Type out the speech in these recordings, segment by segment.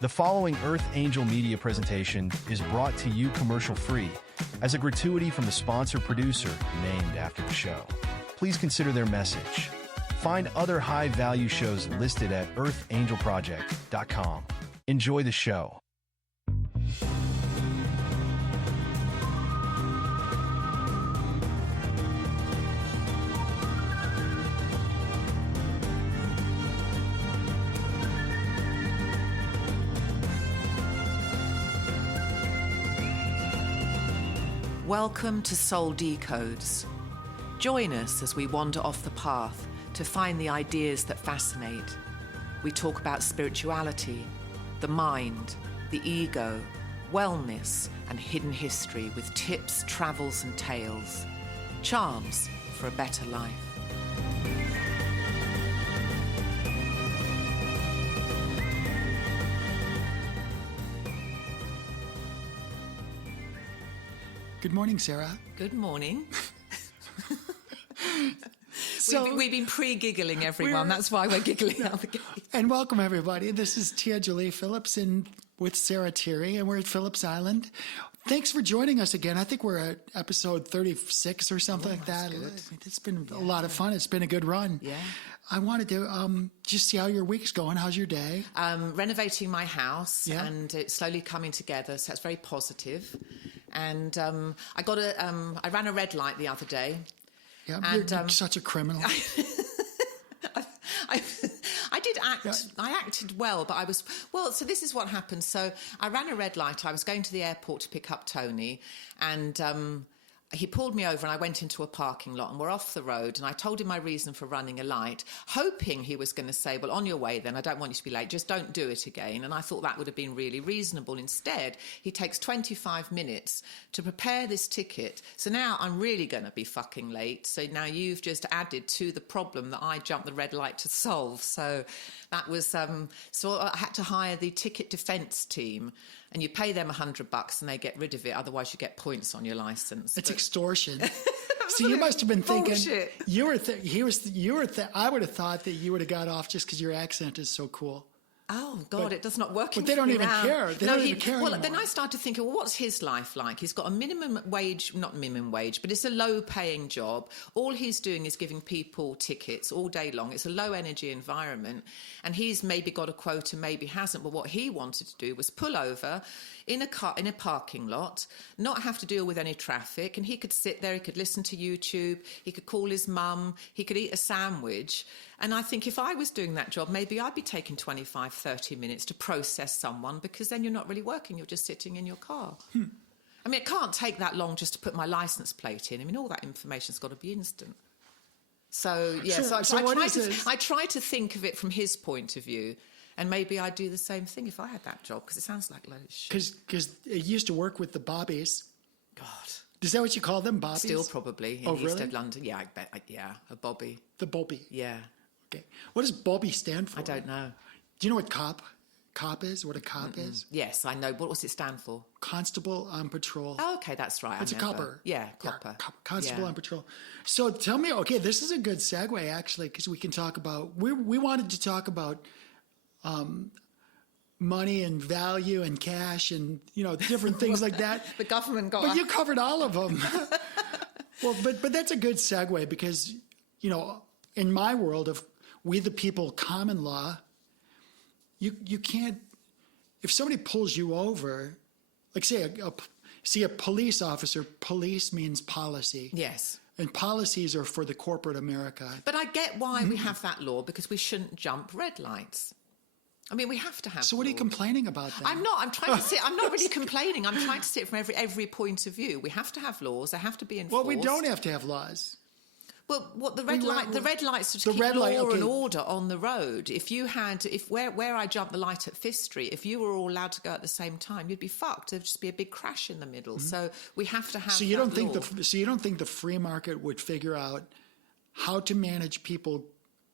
The following Earth Angel Media presentation is brought to you commercial-free as a gratuity from the sponsor producer named after the show. Please consider their message. Find other high-value shows listed at earthangelproject.com. Enjoy the show. Welcome to Soul Decodes. Join us as we wander off the path to find the ideas that fascinate. We talk about spirituality, the mind, the ego, wellness, and hidden history with tips, travels, and tales. Charms for a better life. Good morning, Sarah. Good morning. So we've been pre-giggling, everyone. That's why we're giggling out the gate. And welcome, everybody. This is Tia Jolie Phillips and with Sarah Thierry, and we're at Phillips Island. Thanks for joining us again. I think we're at episode 36 or something like that. Good. It's been a lot of fun. It's been a good run. Yeah. I wanted to just see how your week's going. How's your day? Renovating my house, Yeah. and it's slowly coming together, so it's very positive. And I ran a red light the other day. Yeah, And, you're such a criminal. I did act. Yeah. I acted well, but so this is what happened. So I ran a red light. I was going to the airport to pick up Tony, and he pulled me over, and I went into a parking lot, and we're off the road, and I told him my reason for running a light, hoping he was going to say, well, on your way then, I don't want you to be late, just don't do it again. And I thought that would have been really reasonable. Instead, he takes 25 minutes to prepare this ticket. So now I'm really going to be fucking late. So now you've just added to the problem that I jumped the red light to solve. So that was, so I had to hire the ticket defense team, and you pay them $100 and they get rid of it. Otherwise, you get points on your license. It's extortion. So you must have been thinking bullshit. I would have thought that you would have got off just because your accent is so cool. Oh, God, But- it does not work. but they don't even care. They don't even care Well, anymore. then I started thinking, well, what's his life like? He's got a minimum wage, not minimum wage, but it's a low-paying job. All he's doing is giving people tickets all day long. It's a low-energy environment. And he's maybe got a quota, maybe hasn't. But what he wanted to do was pull over in a car, in a parking lot, not have to deal with any traffic. And he could sit there, he could listen to YouTube, he could call his mum, he could eat a sandwich. And I think if I was doing that job, maybe I'd be taking 25, 30 minutes to process someone, because then you're not really working, you're just sitting in your car. I mean, it can't take that long just to put my license plate in. I mean, all that information's got to be instant. So, yeah, I try to think of it from his point of view, and maybe I'd do the same thing if I had that job, because it sounds like loads of shit. Because it used to work with the bobbies. God. Is that what you call them, bobbies? Still probably in Oh, East really? of London. Yeah, I bet. Yeah, a bobby. The bobby. Yeah. Okay. What does bobby stand for? I don't know. Do you know what cop is? What a cop is? Yes, I know. What does it stand for? Constable on patrol. Oh, okay, that's right. It's I a remember. copper. Yeah, copper. Constable Yeah. on patrol. So tell me, okay, this is a good segue, actually, because we can talk about, we wanted to talk about money and value and cash and, different things like that. The government got... But you covered all of them. Well, but that's a good segue because, in my world of we the people common law, you can't, if somebody pulls you over, like say a police officer, police means policy. Yes. And policies are for the corporate America. But I get why we have that law, because we shouldn't jump red lights. I mean, we have to have... So what are you laws. complaining about then? I'm not. I'm trying to sit... I'm not really complaining. I'm trying to see it from every point of view. We have to have laws. They have to be enforced. Well, we don't have to have laws. Well, what the red lights are to The keep red law light, okay. and order on the road. If you had, where I jumped the light at Fifth Street, if you were all allowed to go at the same time, you'd be fucked. There'd just be a big crash in the middle. So we have to have. So you don't think the free market would figure out how to manage people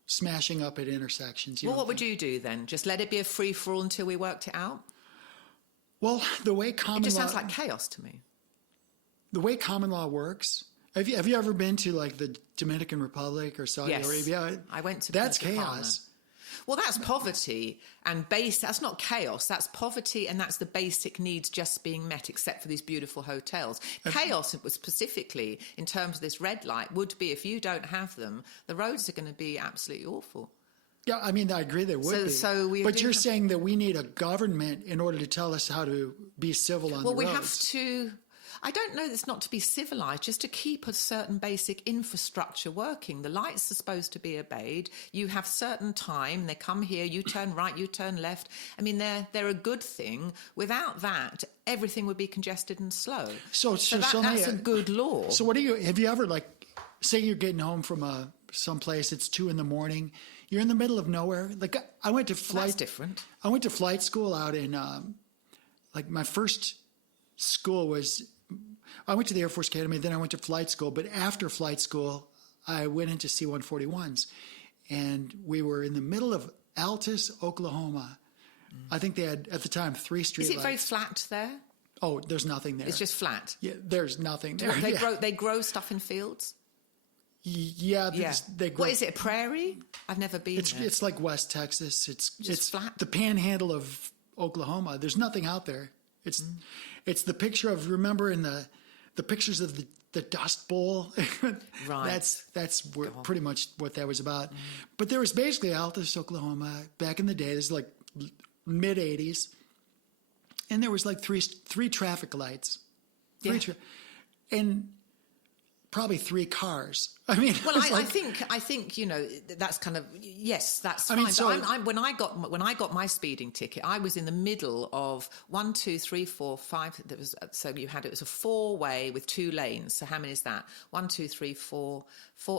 smashing up at intersections? Well, what would you do then? Just let it be a free for all until we worked it out? Well, the way common It just law sounds like chaos to me. The way common law works. Have you ever been to like the Dominican Republic or Saudi Yes. Arabia? I went to That's Punta Cana. chaos. Well, that's poverty and that's not chaos. That's poverty, and that's the basic needs just being met, except for these beautiful hotels. Chaos, specifically in terms of this red light, would be if you don't have them, the roads are going to be absolutely awful. Yeah, I mean, I agree they would be. But you're saying that we need a government in order to tell us how to be civil on the roads. Well, we have to... I don't know, it's not to be civilised, just to keep a certain basic infrastructure working. The lights are supposed to be obeyed. You have certain time. They come here, you turn right, you turn left. I mean, they're a good thing. Without that, everything would be congested and slow. So that's a good law. So have you ever, like, say you're getting home from someplace, it's 2 a.m, you're in the middle of nowhere. Like, I went to flight... That's different. I went to flight school out in, like, my first school was... I went to the Air Force Academy, then I went to flight school. But after flight school, I went into C-141s. And we were in the middle of Altus, Oklahoma. I think they had, at the time, 3 streetlights. Is it very flat there? Oh, there's nothing there. It's just flat? Yeah, there's nothing there. They grow stuff in fields? Yeah. They grow. What is it, a prairie? I've never been there. It's like West Texas. It's flat? The panhandle of Oklahoma. There's nothing out there. It's the picture of, remember in the pictures of the Dust Bowl? Right. That's pretty much what that was about. But there was basically Altus, Oklahoma, back in the day. This is like mid-'80s. And there was like three traffic lights. And probably 3 cars. I mean, well, I think that's kind of, yes, that's fine. When I got my speeding ticket, I was in the middle of 1, 2, 3, 4, 5. It was a 4-way with 2 lanes. So how many is that? 1, 2, 3, 4,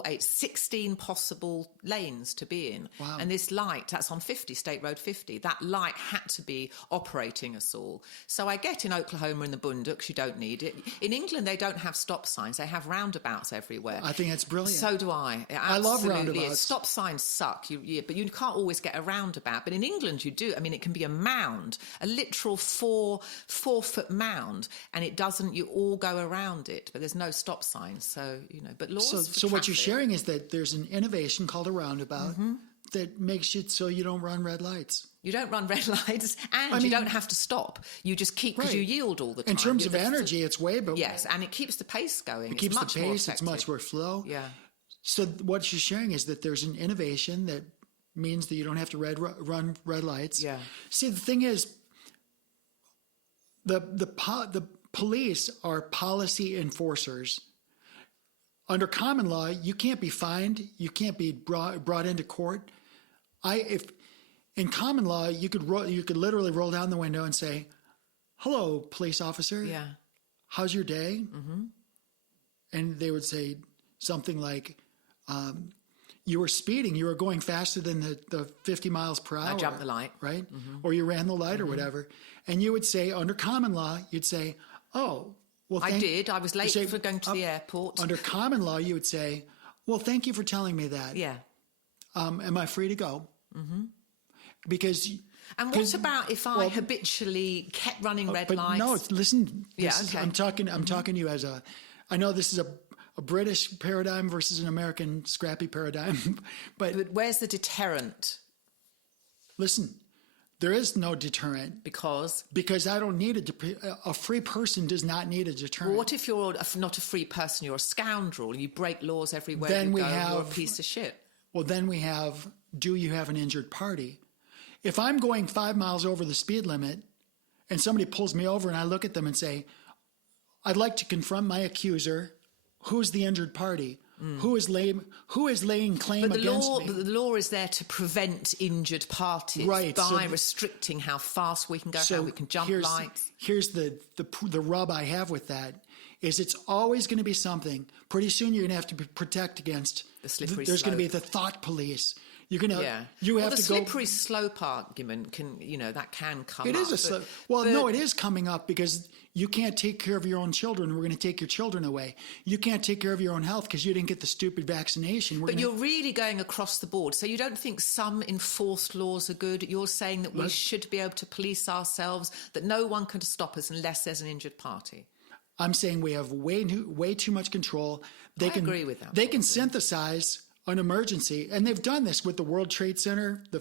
8, 16 possible lanes to be in. Wow. And this light, that's on 50, State Road 50. That light had to be operating us all. So I get in Oklahoma in the boondocks, you don't need it. In England, they don't have stop signs. They have roundabouts everywhere. I think it's brilliant. So do I. I love roundabouts. Is. Stop signs suck, but you can't always get a roundabout. But in England, you do. I mean, it can be a mound, a literal 4-foot mound, and it doesn't. You all go around it, but there's no stop signs. So but laws. So what you're sharing is that there's an innovation called a roundabout that makes it so you don't run red lights. You don't run red lights, and you don't have to stop. You just keep, because you yield all the time. In terms of energy, it's way better. Yes, and it keeps the pace going. It keeps the pace. It's much more flow. Yeah. So what you're sharing is that there's an innovation that means that you don't have to run red lights. Yeah. See, the thing is, the police are policy enforcers. Under common law, you can't be fined. You can't be brought into court. In common law, you could literally roll down the window and say, "Hello, police officer. Yeah. How's your day?" And they would say something like, "You were speeding. You were going faster than the 50 miles per hour. I jumped the light, right? Or you ran the light, or whatever." And you would say, under common law, you'd say, "Oh, well, I did. I was late for going to the airport." Under common law, you would say, "Well, thank you for telling me that. Yeah. Am I free to go?" Because. And what about if I habitually kept running red lights? No, listen. Okay. I'm talking to you as I know this is a British paradigm versus an American scrappy paradigm, but where's the deterrent? Listen, there is no deterrent because I don't need a free person does not need a deterrent. Well, what if you're not a free person? You're a scoundrel. You break laws everywhere then you go. You're a piece of shit. Well, then we have, do you have an injured party? If I'm going 5 miles over the speed limit and somebody pulls me over and I look at them and say, "I'd like to confront my accuser. Who's the injured party? Who is laying claim against me?" But the law is there to prevent injured parties by restricting how fast we can go, how we can jump lights. Here's the rub I have with that is it's always going to be something. Pretty soon you're going to have to protect against the slippery slope. There's going to be the thought police. You're gonna. Yeah. You have the to slippery slope argument can come. It is a slope. No, it is coming up because you can't take care of your own children. We're going to take your children away. You can't take care of your own health because you didn't get the stupid vaccination. You're really going across the board. So you don't think some enforced laws are good? You're saying that we should be able to police ourselves, that no one can stop us unless there's an injured party. I'm saying we have way too much control. I agree with that. They can synthesize an emergency, and they've done this with the World Trade Center, the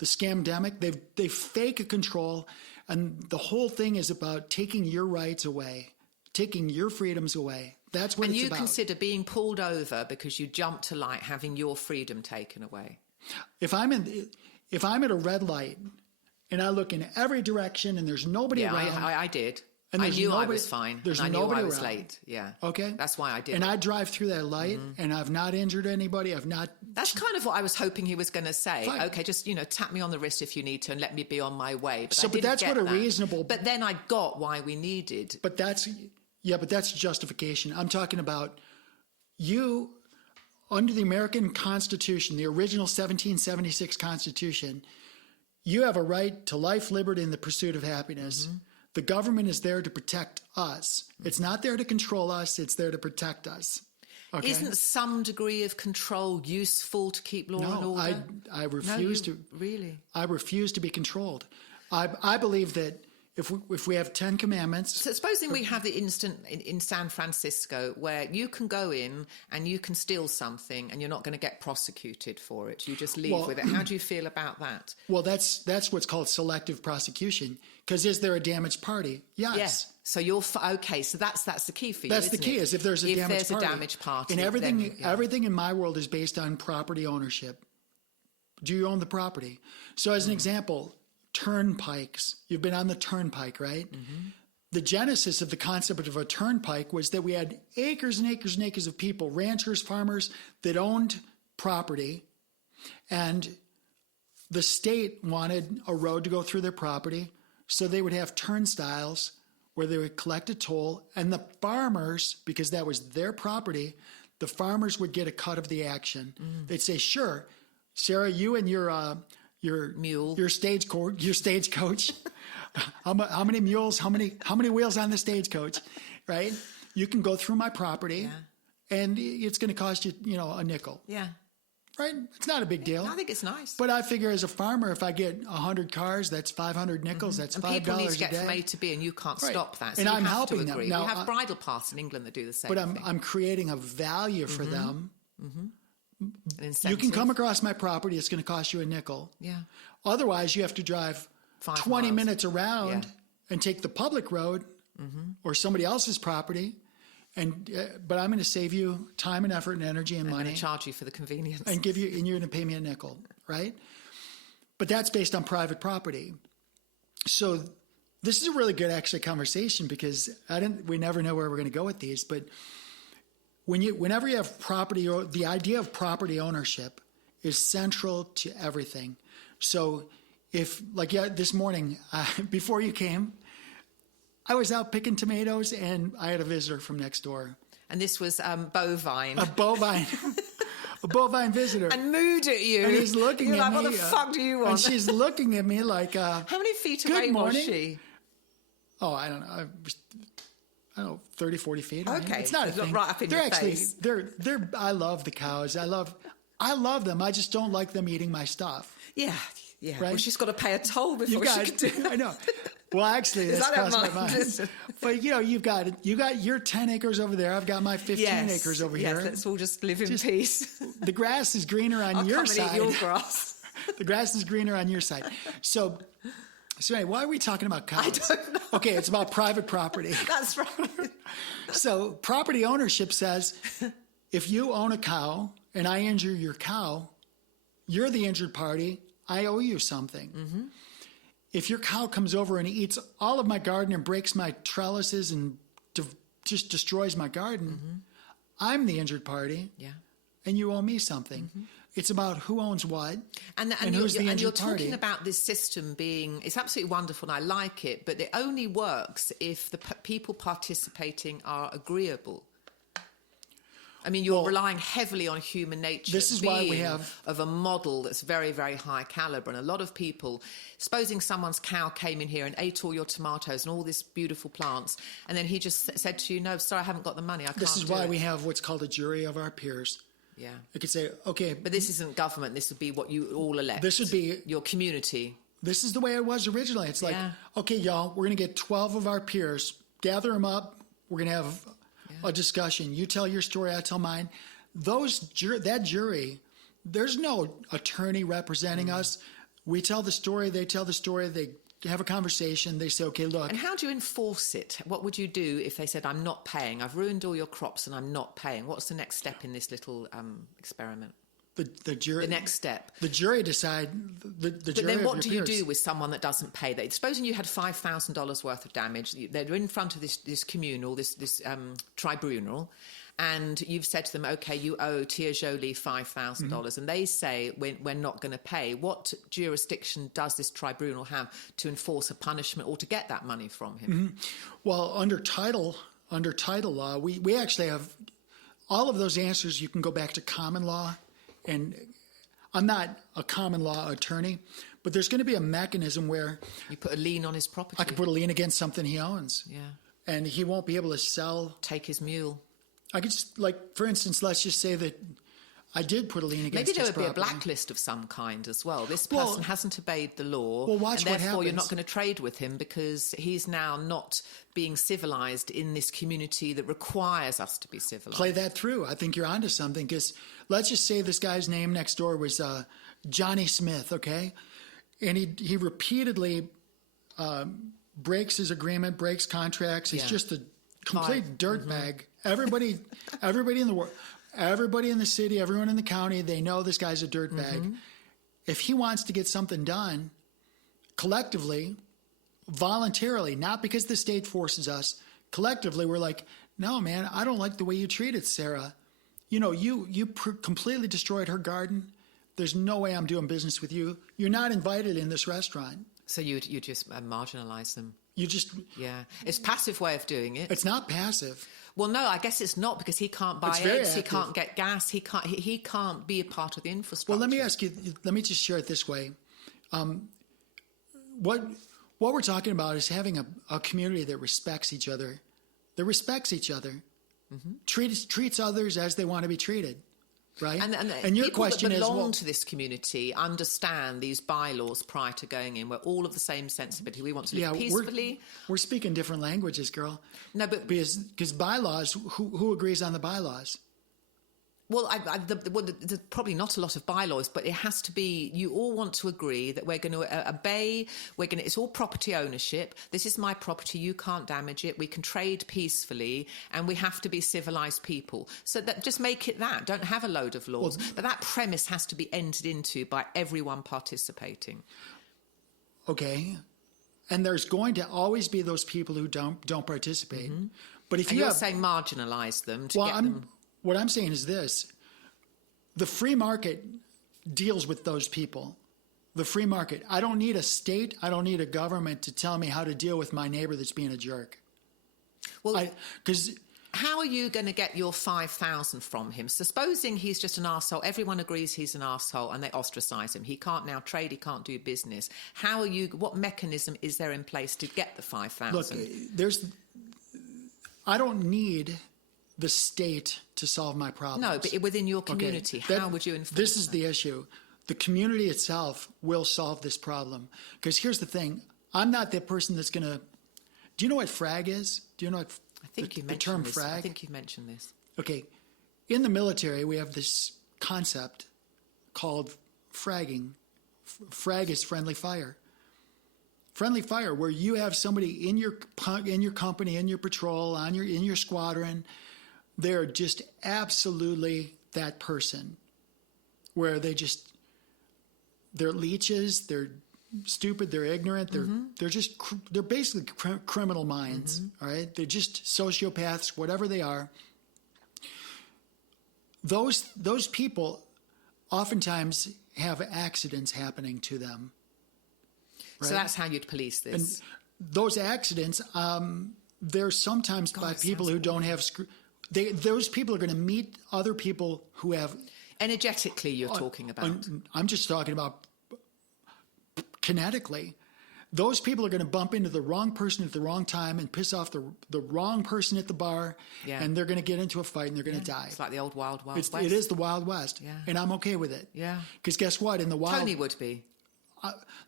scamdemic. They fake a control, and the whole thing is about taking your rights away, taking your freedoms away. That's what it's about. And you consider being pulled over because you jumped to light having your freedom taken away? If I'm at a red light and I look in every direction and there's nobody around. Yeah, I did. And I knew I was fine. There's and I nobody knew I was around. late. Yeah. Okay. That's why I did. And I drive through that light, and I've not injured anybody. I've not. That's kind of what I was hoping he was going to say. Fine. Okay, just tap me on the wrist if you need to, and let me be on my way. But that's what a reasonable. But then I got why we needed. But that's justification. I'm talking about you under the American Constitution, the original 1776 Constitution. You have a right to life, liberty, and the pursuit of happiness. Mm-hmm. The government is there to protect us. It's not there to control us. It's there to protect us. Okay? Isn't some degree of control useful to keep law and order? I refuse to. Really? I refuse to be controlled. I believe that if we have 10 commandments. So supposing we have the instant in San Francisco where you can go in and you can steal something and you're not going to get prosecuted for it. You just leave with it. How do you feel about that? Well, that's what's called selective prosecution. Because is there a damaged party? Yes. Yeah. So you're okay. So that's the key for you. That's the key. Is if there's a damaged party, and everything in my world is based on property ownership. Do you own the property? So as an example, turnpikes. You've been on the turnpike, right? Mm-hmm. The genesis of the concept of a turnpike was that we had acres and acres and acres of people, ranchers, farmers that owned property, and the state wanted a road to go through their property, so they would have turnstiles where they would collect a toll, and the farmers, because that was their property, the farmers would get a cut of the action. Mm. They'd say, "Sure, Sarah, you and your mule, your stagecoach. how many mules? How many wheels on the stagecoach? Right? You can go through my property, and it's going to cost you, a nickel. Yeah, right. It's not a big deal. I think it's nice. But I figure as a farmer, if I get 100 cars, that's 500 nickels. That's $5 a day. And people need to get from A to B, and you can't stop that. So and I'm have helping to agree. them. Now, we have bridal paths in England that do the same. But thing. I'm creating a value for them. Mm-hmm. You can come across my property. It's going to cost you a nickel. Yeah. Otherwise, you have to drive 20 minutes around and take the public road or somebody else's property. But I'm going to save you time and effort and energy and money. I'm going to charge you for the convenience. And you're going to pay me a nickel, right? But that's based on private property. So this is a really good actually conversation because we never know where we're going to go with these, but whenever you have property, or the idea of property ownership is central to everything. So this morning, before you came, I was out picking tomatoes and I had a visitor from next door. And this was bovine. A bovine visitor. And mooed at you. And he's looking You're at like, me. what the fuck do you want? And she's looking at me like, how many feet away was she? Oh, I don't know. I don't know, 30, 40 feet. Okay. It's not a thing. Right up in your face. I love the cows. I love them. I just don't like them eating my stuff. Yeah. Right? Well, she's got to pay a toll before she can do that. I know. Well, actually, that's crossed my mind. But you've got your 10 acres over there. I've got my 15 acres over here. Yes, let's all just live in peace. The grass is greener on your side. I'll come and eat your grass. The grass is greener on your side. So anyway, why are we talking about cows? I don't know. Okay, it's about private property. That's right. So property ownership says, if you own a cow and I injure your cow, you're the injured party. I owe you something. Mm-hmm. If your cow comes over and eats all of my garden and breaks my trellises and just destroys my garden, I'm the injured party. Yeah. And you owe me something. Mm-hmm. It's about who owns what and who's the injured party. And you're talking about this system it's absolutely wonderful and I like it, but it only works if the people participating are agreeable. I mean, you're relying heavily on human nature. This is why we have of a model that's very, very high caliber. And a lot of people, supposing someone's cow came in here and ate all your tomatoes and all these beautiful plants, and then he just said to you, "No, sorry, I haven't got the money. I can't." This is why we have what's called a jury of our peers. Yeah. It could say, okay. But this isn't government. This would be what you all elect. This would be your community. This is the way it was originally. It's like, okay, y'all, we're going to get 12 of our peers, gather them up. We're going to have a discussion. You tell your story, I tell mine. that jury, there's no attorney representing us. We tell the story, they tell the story, they have a conversation, they say, okay, look. And how do you enforce it? What would you do if they said, I'm not paying, I've ruined all your crops and I'm not paying? What's the next step in this little experiment? The jury. The next step. The jury decide. The but jury. Then what do you peers. do with someone that doesn't pay? Supposing you had $5,000 worth of damage. They're in front of this communal, this tribunal, and you've said to them, okay, you owe Tia Jolie $5,000, and they say we're not going to pay. What jurisdiction does this tribunal have to enforce a punishment or to get that money from him? Well, under title law, we actually have all of those answers. You can go back to common law. And I'm not a common law attorney, but there's going to be a mechanism where you put a lien on his property. I could put a lien against something he owns. Yeah. And he won't be able to sell. Take his mule. I could just, for instance, let's just say that I did put a lien against his property. Maybe there would be a blacklist of some kind as well. This person hasn't obeyed the law, well, watch and what therefore happens. you're not going to trade with him because he's now not being civilized in this community that requires us to be civilized. Play that through. I think you're onto something because let's just say this guy's name next door was Johnny Smith, okay? And he repeatedly breaks his agreement, breaks contracts. He's just a complete dirtbag. Everybody in the world. Everybody in the city, everyone in the county, they know this guy's a dirtbag. If he wants to get something done collectively, voluntarily, not because the state forces us, collectively, we're like, no, man, I don't like the way you treated Sarah. You know, you completely destroyed her garden. There's no way I'm doing business with you. You're not invited in this restaurant. So you just marginalize them. You just... Yeah. It's a passive way of doing it. It's not passive. Well, no, I guess it's not because he can't buy eggs, he can't get gas, he can't be a part of the infrastructure. Well, let me ask you, let me just share it this way. What we're talking about is having a community that respects each other, treats others as they want to be treated. Right, and your people question that belong is, to this community understand these bylaws prior to going in. We're all of the same sensibility. We want to live peacefully. We're speaking different languages, girl. No, but because bylaws. Who agrees on the bylaws? Well, there's probably not a lot of bylaws, but it has to be. You all want to agree that we're going to obey. It's all property ownership. This is my property. You can't damage it. We can trade peacefully, and we have to be civilized people. So just make it that. Don't have a load of laws, but that premise has to be entered into by everyone participating. Okay, and there's going to always be those people who don't participate. But if you're saying marginalize them to get them. What I'm saying is this. The free market deals with those people. The free market. I don't need a state. I don't need a government to tell me how to deal with my neighbor that's being a jerk. Well, how are you going to get your 5,000 from him? So supposing he's just an arsehole, everyone agrees he's an arsehole and they ostracize him. He can't now trade, he can't do business. What mechanism is there in place to get the 5,000? Look, I don't need the state to solve my problems. No, but within your community, how would you enforce This is the issue. The community itself will solve this problem. Because here's the thing. I'm not that person that's going to... Do you know what frag is? Do you know what the term frag? I think you've mentioned this. Okay. In the military, we have this concept called fragging. Frag is friendly fire. Friendly fire, where you have somebody in your company, in your patrol, in your squadron. They're just absolutely that person where they're leeches, they're stupid, they're ignorant, they're basically criminal minds, all right? They're just sociopaths, whatever they are. Those people oftentimes have accidents happening to them. Right? So that's how you'd police this. And those accidents, they're sometimes by people who don't have... Those people are going to meet other people who have... Energetically, you're talking about. I'm just talking about kinetically. Those people are going to bump into the wrong person at the wrong time and piss off the wrong person at the bar, and they're going to get into a fight and they're going to die. It's like the old Wild West. It is the Wild West, and I'm okay with it. Yeah. Because guess what? In the Wild... Tony would be.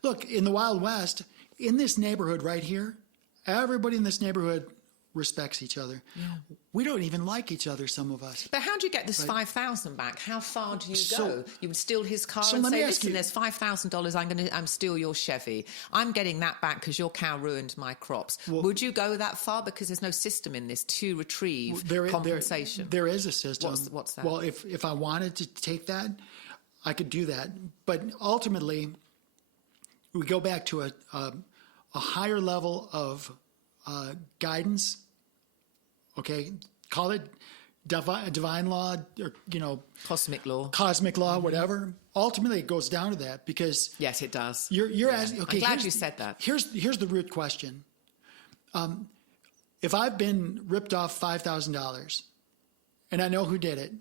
Look, in the Wild West, in this neighborhood right here, everybody in this neighborhood respects each other. We don't even like each other, some of us. But how do you get this Right. $5,000 back? How far do you go? You would steal his car and let me say, ask listen, you- there's $5,000, I'm steal your Chevy. I'm getting that back because your cow ruined my crops. Would you go that far? Because there's no system in this to retrieve compensation. There is a system. What's that? Well, if I wanted to take that, I could do that. But ultimately, we go back to a higher level of guidance. Okay, call it divine law, or Cosmic law. cosmic law, whatever. Ultimately, it goes down to that because Yes, it does. you're asking. Okay, I'm glad here's- you said that. Here's the root question. If I've been ripped off $5,000, and I know who did it,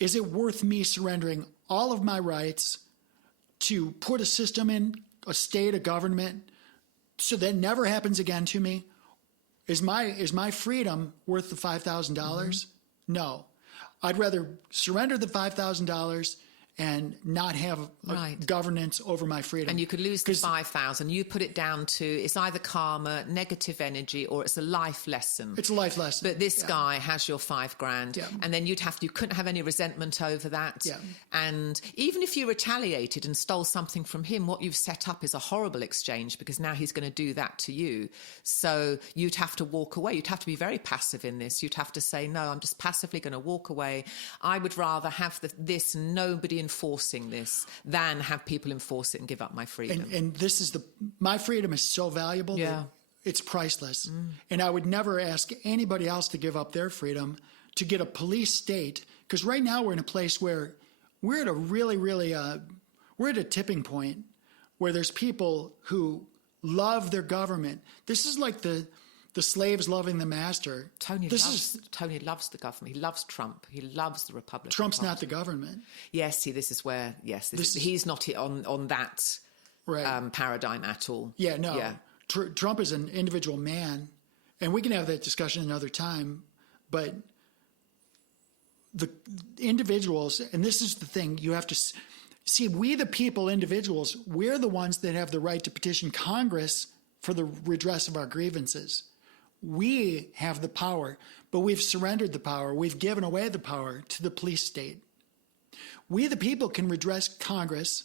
is it worth me surrendering all of my rights to put a system in, a state, a government, so that never happens again to me? Is my freedom worth the $5,000? No. I'd rather surrender the $5,000 and not have Right. governance over my freedom. And you could lose the 5,000. You put it down to it's either karma, negative energy, or it's a life lesson. It's a life lesson. But this guy has your $5,000, Yeah. and then you couldn't have any resentment over that. Yeah. And even if you retaliated and stole something from him, what you've set up is a horrible exchange because now he's going to do that to you. So you'd have to walk away. You'd have to be very passive in this. You'd have to say, no, I'm just passively going to walk away. I would rather have this nobody enforcing this than have people enforce it and give up my freedom. And this is my freedom is so valuable that it's priceless. And I would never ask anybody else to give up their freedom to get a police state. Because right now we're in a place where we're at a really, really, we're at a tipping point where there's people who love their government. This is like the slaves loving the master. Tony loves the government. He loves Trump. He loves the Republican Trump's Party. not the government. Yes, see, this is where, he's not on that Right. paradigm at all. Yeah, no. Yeah. Trump is an individual man, and we can have that discussion another time, but the individuals, and this is the thing, you have to see, we the people, individuals, we're the ones that have the right to petition Congress for the redress of our grievances. We have the power, but we've surrendered the power. We've given away the power to the police state. We, the people, can redress Congress.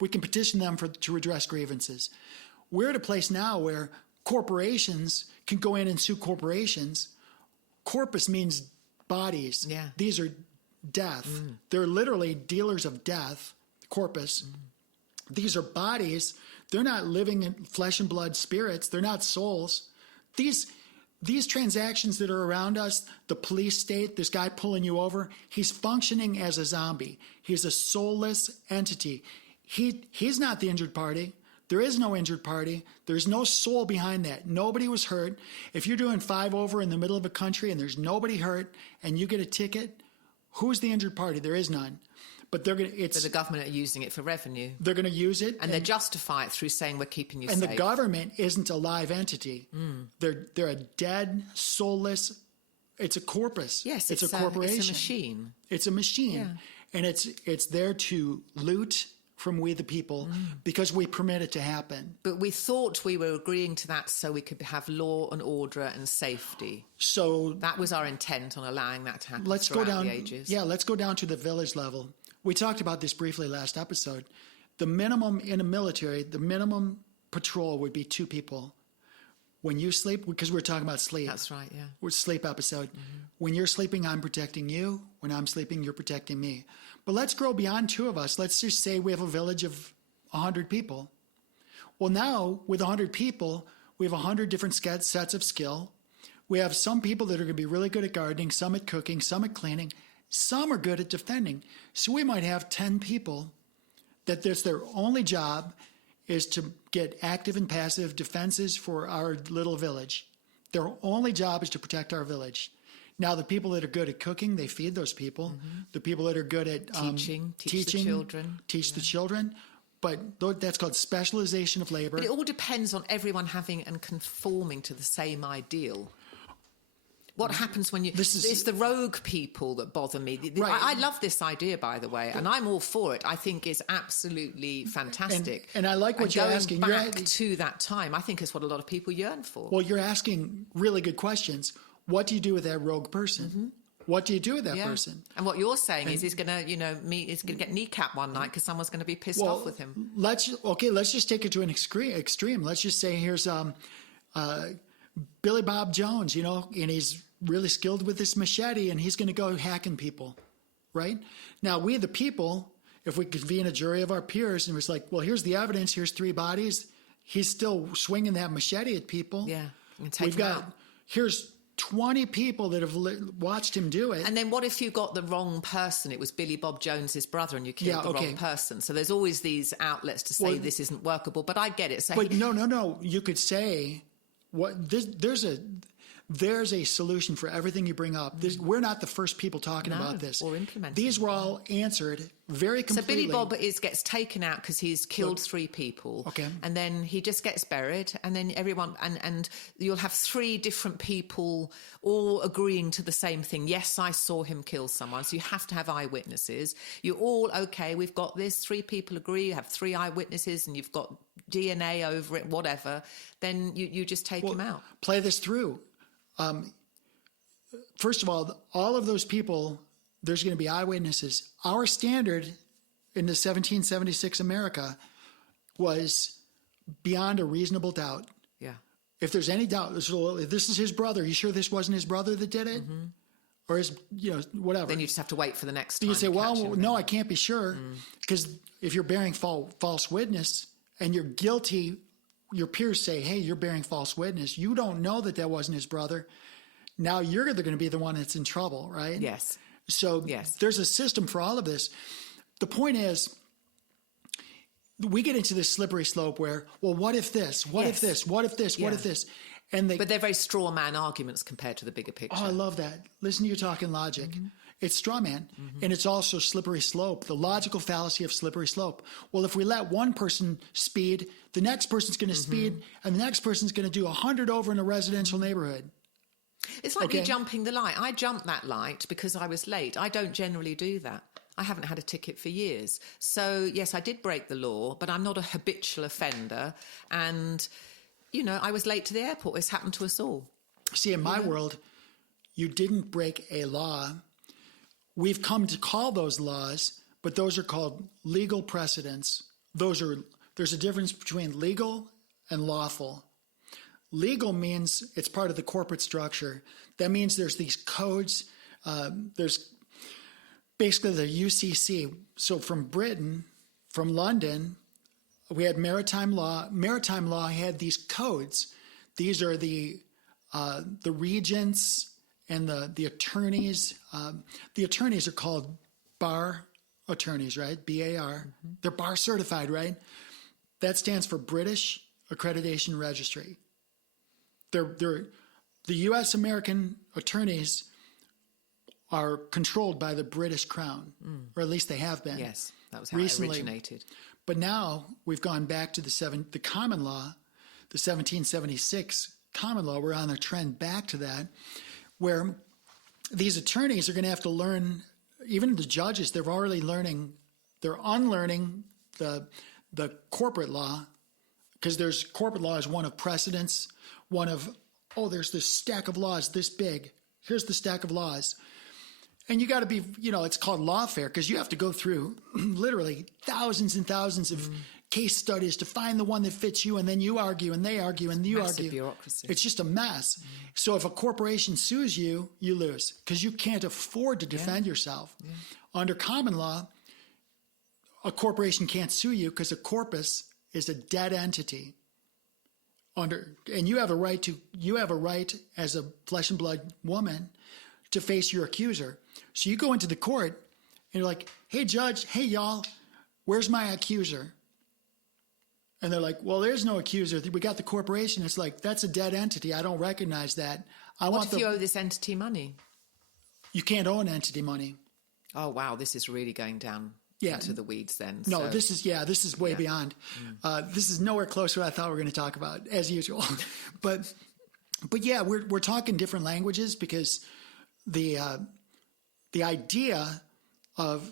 We can petition them to redress grievances. We're at a place now where corporations can go in and sue corporations. Corpus means bodies. Yeah. These are death. They're literally dealers of death, corpus. These are bodies. They're not living in flesh and blood spirits. They're not souls. These transactions that are around us, the police state, this guy pulling you over, he's functioning as a zombie. He's a soulless entity. He's not the injured party. There is no injured party. There's no soul behind that. Nobody was hurt. If you're doing 5 over in the middle of a country and there's nobody hurt and you get a ticket, who's the injured party? There is none. But but the government are using it for revenue. They're going to use it, and they justify it through saying we're keeping you safe. And the government isn't a live entity. They're a dead, soulless. It's a corpus. Yes, it's a corporation. It's a machine. It's a machine, and it's there to loot from we the people because we permit it to happen. But we thought we were agreeing to that so we could have law and order and safety. So that was our intent on allowing that to happen. Let's go down. The ages. Yeah, let's go down to the village level. We talked about this briefly last episode. The minimum in a military, the minimum patrol would be 2 people. When you sleep, because we're talking about sleep. That's right, yeah. We're sleep episode. When you're sleeping, I'm protecting you. When I'm sleeping, you're protecting me. But let's grow beyond 2 of us. Let's just say we have a village of 100 people. Well, now with 100 people, we have 100 different sets of skill. We have some people that are going to be really good at gardening, some at cooking, some at cleaning. Some are good at defending. So we might have 10 people that their only job is to get active and passive defenses for our little village. Their only job is to protect our village. Now, the people that are good at cooking, they feed those people. The people that are good at teach the children. Teach the children. But that's called specialization of labor. But it all depends on everyone having and conforming to the same ideal. What happens when you... It's the rogue people that bother me. Right. I love this idea, by the way, and I'm all for it. I think it's absolutely fantastic. And I like what you're asking. Back to that time, I think it's what a lot of people yearn for. Well, you're asking really good questions. What do you do with that rogue person? Mm-hmm. What do you do with that person? And what you're saying is he's going to, he's going to get kneecapped one night because someone's going to be pissed off with him. Let's just take it to an extreme. Let's just say here's Billy Bob Jones, and he's really skilled with this machete, and he's going to go hacking people, right? Now, we the people, if we convene a jury of our peers and it's like, well, here's the evidence, here's 3 bodies, he's still swinging that machete at people. Yeah, here's 20 people that have watched him do it. And then what if you got the wrong person? It was Billy Bob Jones's brother and you killed the wrong person. So there's always these outlets to say this isn't workable, but I get it. So no. You could say there's a solution for everything you bring up. We're not the first people talking about this. Or implementing. These were all answered very completely. So Billy Bob gets taken out because he's killed 3 people. Okay. And then he just gets buried. And then everyone, and you'll have 3 different people all agreeing to the same thing. Yes, I saw him kill someone. So you have to have eyewitnesses. You're all, okay, we've got this. 3 people agree. You have 3 eyewitnesses and you've got DNA over it, whatever. Then you just take him out. Play this through. First of all of those people, there's going to be eyewitnesses. Our standard in the 1776 America was beyond a reasonable doubt. Yeah. If there's any doubt, if this is his brother, you sure this wasn't his brother that did it? Mm-hmm. Or his, whatever. Then you just have to wait for the next time. You say, well, no, I can't be sure. Because if you're bearing false witness and you're guilty, your peers say, hey, you're bearing false witness. You don't know that wasn't his brother. Now you're going to be the one that's in trouble, right? Yes. So there's a system for all of this. The point is, we get into this slippery slope where, well, what if this? What if this? What if this? What if this? But they're very straw man arguments compared to the bigger picture. Oh, I love that. Listen to you talking logic. Mm-hmm. It's straw man. Mm-hmm. And it's also slippery slope, the logical fallacy of slippery slope. Well, if we let one person speed, the next person's going to speed, and the next person's going to do 100 over in a residential neighborhood. It's like you jumping the light. I jumped that light because I was late. I don't generally do that. I haven't had a ticket for years. So, yes, I did break the law, but I'm not a habitual offender. And, I was late to the airport. It's happened to us all. See, in my world, you didn't break a law. We've come to call those laws, but those are called legal precedents. There's a difference between legal and lawful. Legal means it's part of the corporate structure. That means there's these codes. There's basically the UCC. So from Britain, from London, we had maritime law. Maritime law had these codes. These are the regents and the attorneys. The attorneys are called bar attorneys, right? BAR. Mm-hmm. They're bar certified, right? That stands for British Accreditation Registry. The U.S. American attorneys are controlled by the British Crown, or at least they have been. Yes, that was how it originated. But now we've gone back to the common law, the 1776 common law. We're on a trend back to that, where these attorneys are going to have to learn, even the judges, they're unlearning the corporate law, because corporate law is one of precedents, one of, there's this stack of laws this big. Here's the stack of laws. And you got to be, it's called lawfare, because you have to go through literally thousands and thousands of case studies to find the one that fits you, and then you argue, and they argue, and you Massive argue. Bureaucracy. It's just a mess. So if a corporation sues you, you lose, because you can't afford to defend yourself. Yeah. Under common law, a corporation can't sue you because a corpus is a dead entity. And you have a right as a flesh and blood woman to face your accuser. So you go into the court and you're like, hey, judge, hey, y'all, where's my accuser? And they're like, well, there's no accuser. We got the corporation. It's like, that's a dead entity. I don't recognize that. What if you owe this entity money? You can't owe an entity money. Oh, wow. This is really going down into the weeds then. No, so. This is way beyond. This is nowhere close to what I thought we were going to talk about, as usual. But But yeah, we're talking different languages because the idea of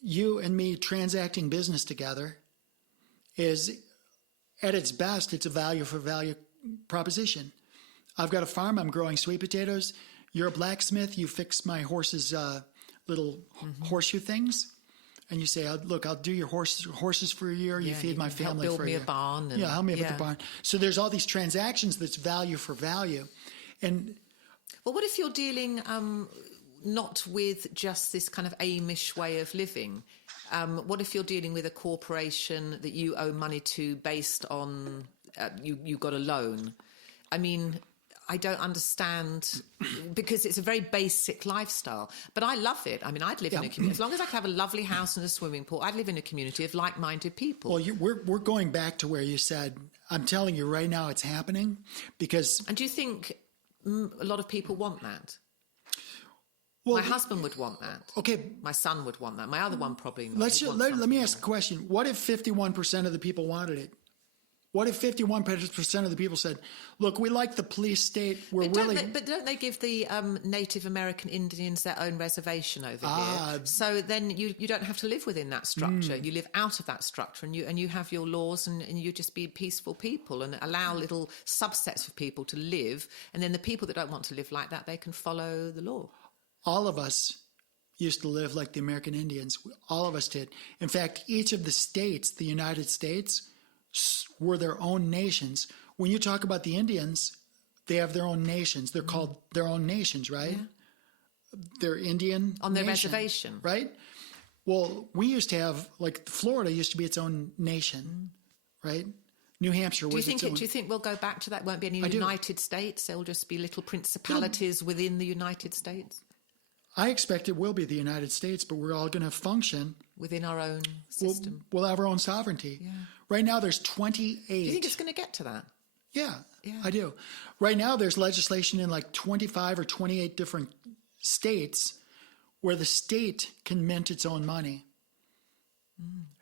you and me transacting business together is, at its best, it's a value for value proposition. I've got a farm. I'm growing sweet potatoes. You're a blacksmith. You fix my horse's little horseshoe things. And you say, look, I'll do your horses for a year. You feed my family help for a build year. me a barn. And, help me with the barn. So there's all these transactions that's value for value. And well, what if you're dealing not with just this kind of Amish way of living? What if you're dealing with a corporation that you owe money to based on you got a loan? I mean, I don't understand, because it's a very basic lifestyle. But I love it. I mean, I'd live in a community. As long as I could have a lovely house and a swimming pool, I'd live in a community of like-minded people. Well, we're going back to where you said, I'm telling you right now it's happening because... And do you think a lot of people want that? Well, my husband would want that. Okay. My son would want that. My other one probably not. Let me ask a question. What if 51% of the people wanted it? What if 51% of the people said, look, we like the police state. But don't they give the Native American Indians their own reservation over here? So then you don't have to live within that structure. You live out of that structure, and you have your laws, and you just be peaceful people and allow little subsets of people to live. And then the people that don't want to live like that, they can follow the law. All of us used to live like the American Indians. All of us did. In fact, each of the states, the United States, were their own nations. When you talk about the Indians, they have their own nations. They're called their own nations, right? Yeah. They're Indian on their nation, reservation, right? Well, we used to have, like, Florida used to be its own nation, right? New Hampshire was its own. Do you think we'll go back to that? Won't be any United States? There'll just be little principalities within the United States? I expect it will be the United States, but we're all going to function within our own system. We'll have our own sovereignty. Yeah. Right now, there's 28. Do you think it's going to get to that? Yeah, I do. Right now, there's legislation in like 25 or 28 different states where the state can mint its own money.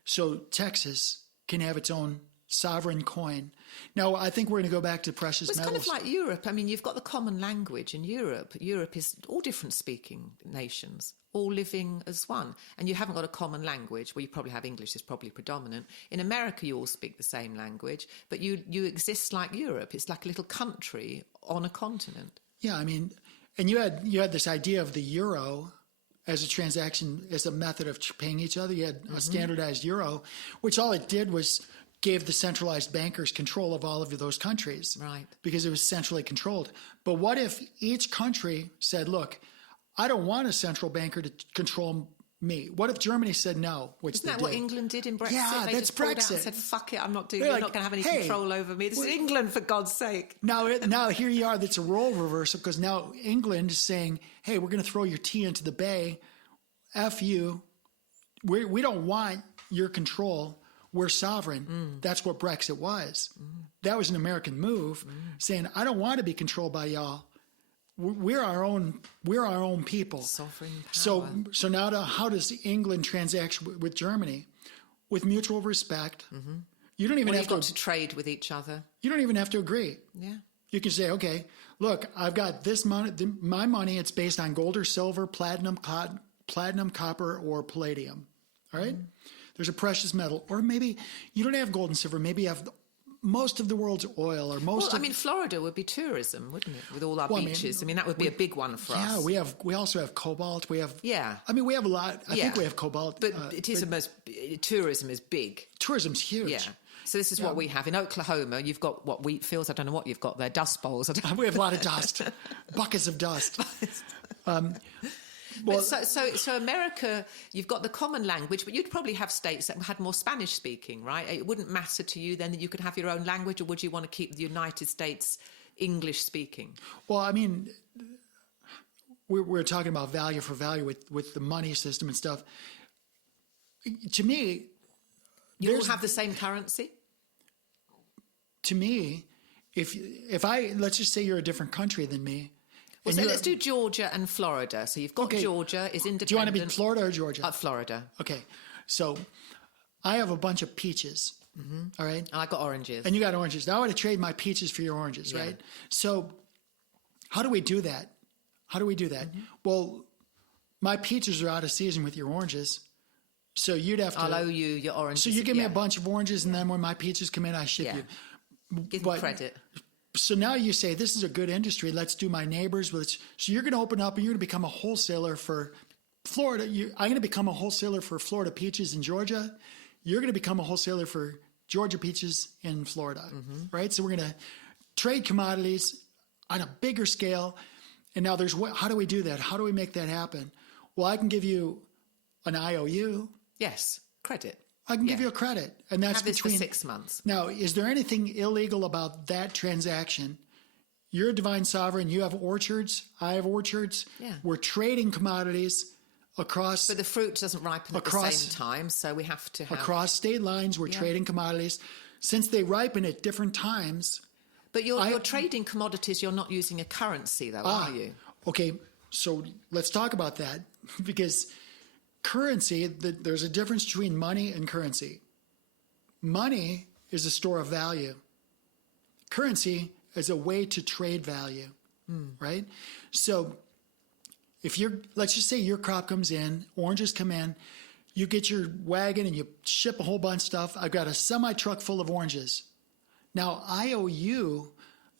So Texas can have its own sovereign coin. Now, I think we're going to go back to precious metals. It's kind of like Europe. I mean, you've got the common language in Europe. Europe is all different speaking nations, all living as one. And you haven't got a common language. Well, you probably have English, is probably predominant. In America, you all speak the same language, but you exist like Europe. It's like a little country on a continent. Yeah, I mean, and you had this idea of the euro as a transaction, as a method of paying each other. You had a standardized euro, which all it did was gave the centralized bankers control of all of those countries. Right. Because it was centrally controlled. But what if each country said, look, I don't want a central banker to control me? What if Germany said no? Isn't that what England did in Brexit? Yeah, they that's just pulled out Brexit. and said, fuck it, I'm not doing it. You're not going to have any control over me. This is England, for God's sake. Now here you are, that's a role reversal, because now England is saying, hey, we're going to throw your tea into the bay. F you. We don't want your control. We're sovereign. That's what Brexit was. That was an American move, saying, I don't want to be controlled by y'all. We're our own people. Sovereign power. So now how does England transact with Germany? With mutual respect. You don't even have to trade with each other. You don't even have to agree. Yeah. You can say, okay, look, I've got this money. My money, it's based on gold or silver, platinum, copper, or palladium. All right? There's a precious metal. Or maybe you don't have gold and silver. Maybe you have most of the world's oil, or most. Well, Florida would be tourism, wouldn't it? With all our beaches. That would be a big one for us. Yeah, we also have cobalt. We have. Yeah. We have a lot. I think we have cobalt. But tourism is big. Tourism's huge. Yeah. So this is what we have in Oklahoma. You've got wheat fields. I don't know what you've got there. Dust bowls. We have a lot of dust, buckets of dust. Well, so America, you've got the common language, but you'd probably have states that had more Spanish speaking, right? It wouldn't matter to you then that you could have your own language, or would you want to keep the United States English speaking? Well, we're talking about value for value with the money system and stuff. To me, you all have the same currency. To me, if let's just say you're a different country than me. Well, so let's do Georgia and Florida. So you've got Georgia is independent. Do you want to be Florida or Georgia? Florida. Okay. So I have a bunch of peaches. All right. And I got oranges. And you got oranges. Now I want to trade my peaches for your oranges, right? So how do we do that? Well, my peaches are out of season with your oranges. So you'd have to... I'll owe you your oranges. So you give me a bunch of oranges, and then when my peaches come in, I ship you. Give me credit. So now you say, this is a good industry. Let's do my neighbors. So you're going to open up and you're going to become a wholesaler for Florida. I'm going to become a wholesaler for Florida peaches in Georgia. You're going to become a wholesaler for Georgia peaches in Florida, right? So we're going to trade commodities on a bigger scale. And now how do we do that? How do we make that happen? Well, I can give you an IOU. Yes, credit. I can give you a credit. And that's Have this between for 6 months. Now, is there anything illegal about that transaction? You're a divine sovereign. You have orchards. I have orchards. Yeah. We're trading commodities across... But the fruit doesn't ripen at the same time, so we have to have... Across state lines, we're trading commodities. Since they ripen at different times... But you're trading commodities, you're not using a currency, though, are you? Okay, so let's talk about that. Because currency, there's a difference between money and currency. Money is a store of value. Currency is a way to trade value, right? So let's just say your crop comes in, oranges come in, you get your wagon and you ship a whole bunch of stuff. I've got a semi-truck full of oranges. Now, I owe you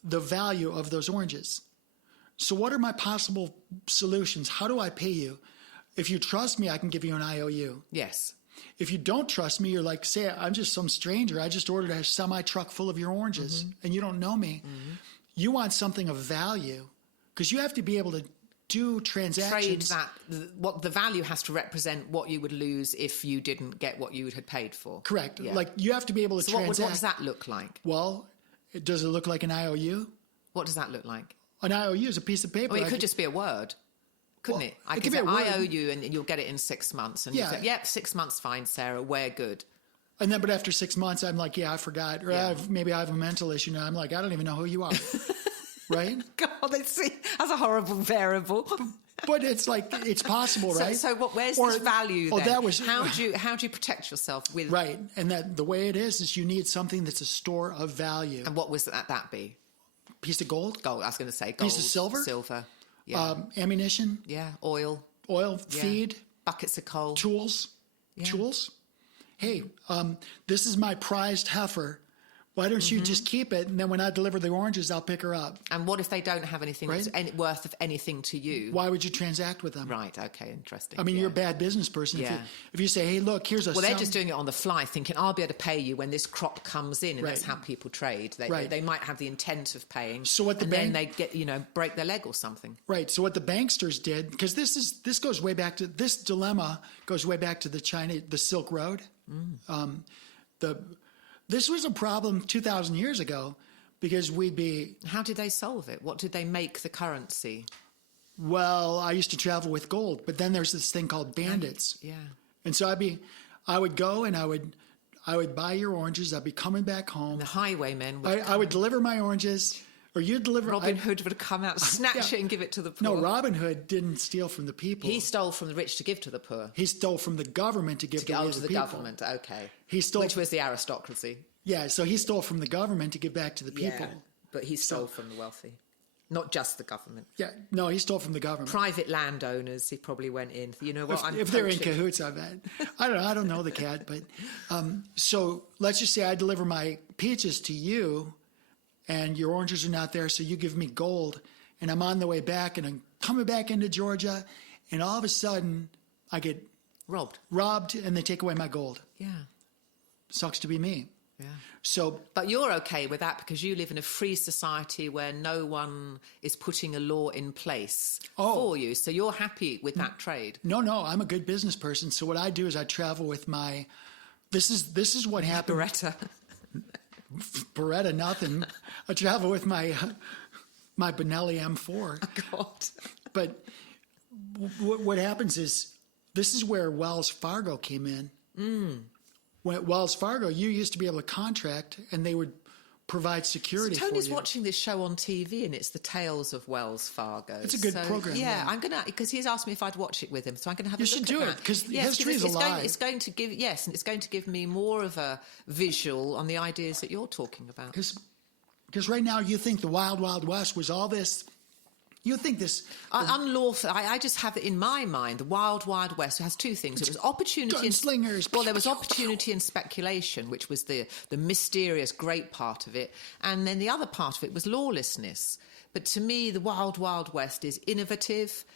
the value of those oranges. So what are my possible solutions? How do I pay you? If you trust me, I can give you an IOU. Yes. If you don't trust me, you're like, say, I'm just some stranger. I just ordered a semi-truck full of your oranges, and you don't know me. You want something of value because you have to be able to do transactions. Trade what the value has to represent what you would lose if you didn't get what you had paid for. Correct. Yeah. Like you have to be able to transact. What does that look like? Well, does it look like an IOU? What does that look like? An IOU is a piece of paper. Well, it could just be a word, couldn't it? I could say, I owe you, and you'll get it in 6 months. And you say, yep, 6 months, fine, Sarah, we're good. And then, but after 6 months, I'm like, I forgot. Or maybe I have a mental issue now. I'm like, I don't even know who you are. Right? God, that's a horrible variable. But it's like, it's possible, right? So where's this value then? That was, how do you protect yourself with... Right. And that the way it is you need something that's a store of value. And what was that be? Piece of gold? Gold, I was going to say gold. Piece of silver? Silver, yeah. Ammunition? Yeah, oil. Feed? Buckets of coal. Tools? Yeah. Tools? Hey, this is my prized heifer. Why don't you just keep it, and then when I deliver the oranges, I'll pick her up. And what if they don't have anything that's worth of anything to you? Why would you transact with them? Right, okay, interesting. I mean, you're a bad business person. If you say, hey, look, here's a... Well, they're just doing it on the fly, thinking, I'll be able to pay you when this crop comes in, and that's how people trade. They might have the intent of paying, so what then they get, break their leg or something. Right, so what the banksters did, because this goes way back to... This dilemma goes way back to the Silk Road. This was a problem 2,000 years ago because we'd be... How did they solve it? What did they make the currency? Well, I used to travel with gold, but then there's this thing called bandits. Yeah. And so I would go and I would buy your oranges. I'd be coming back home. The highwaymen would I would deliver my oranges, or you'd deliver... Robin Hood would come out, snatch it and give it to the poor. No, Robin Hood didn't steal from the people. He stole from the rich to give to the poor. He stole from the government to give to the people. Government, okay. Which was the aristocracy. Yeah, so he stole from the government to give back to the people. Yeah, but he stole from the wealthy. Not just the government. Yeah, no, he stole from the government. Private landowners, he probably went in. You know what? If they're in cahoots, I bet. I don't know. I don't know the cat, but so let's just say I deliver my peaches to you, and your oranges are not there, so you give me gold, and I'm on the way back, and I'm coming back into Georgia, and all of a sudden I get robbed, and they take away my gold. Yeah, sucks to be me. Yeah. So, but you're okay with that because you live in a free society where no one is putting a law in place for you. So you're happy with that trade. No, I'm a good business person. So what I do is I travel with my. This is what happened. Beretta, nothing. I travel with my Benelli M4. Oh God. But what happens is this is where Wells Fargo came in. When at Wells Fargo, you used to be able to contract, and they would provide security for you. Tony's watching this show on TV, and it's the Tales of Wells Fargo. It's a good program. Yeah, I'm gonna, because he's asked me if I'd watch it with him, so I'm gonna have a look at that. You should do it, because history is alive. It's going to give, yes, and it's going to give me more of a visual on the ideas that you're talking about. Because right now you think the Wild Wild West was all this. You think this unlawful? I just have it in my mind. The Wild Wild West has two things. It was opportunity and gunslingers. Well, there was opportunity and speculation, which was the mysterious, great part of it, and then the other part of it was lawlessness. But to me, the Wild Wild West is innovative,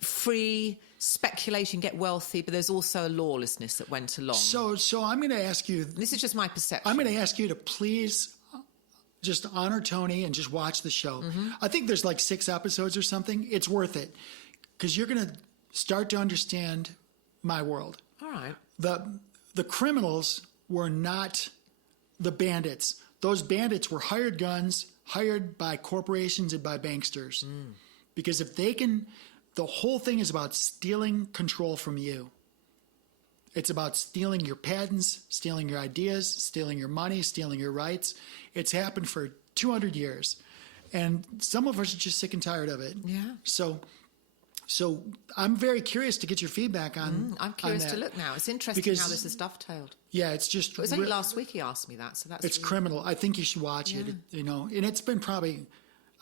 free, speculation, get wealthy, but there's also a lawlessness that went along. So I'm going to ask you. This is just my perception. I'm going to ask you to please just honor Tony and just watch the show. Mm-hmm. I think there's like 6 episodes or something. It's worth it because you're going to start to understand my world. All right. The criminals were not the bandits. Those bandits were hired guns, hired by corporations and by banksters. Because if they can, the whole thing is about stealing control from you. It's about stealing your patents, stealing your ideas, stealing your money, stealing your rights. It's happened for 200 years. And some of us are just sick and tired of it. Yeah. So I'm very curious to get your feedback on I'm curious on that. to look now. It's interesting Because, how this is dovetailed. Yeah, it's just... It was only last week he asked me that, so that's... It's really criminal. I think you should watch it, and it's been probably...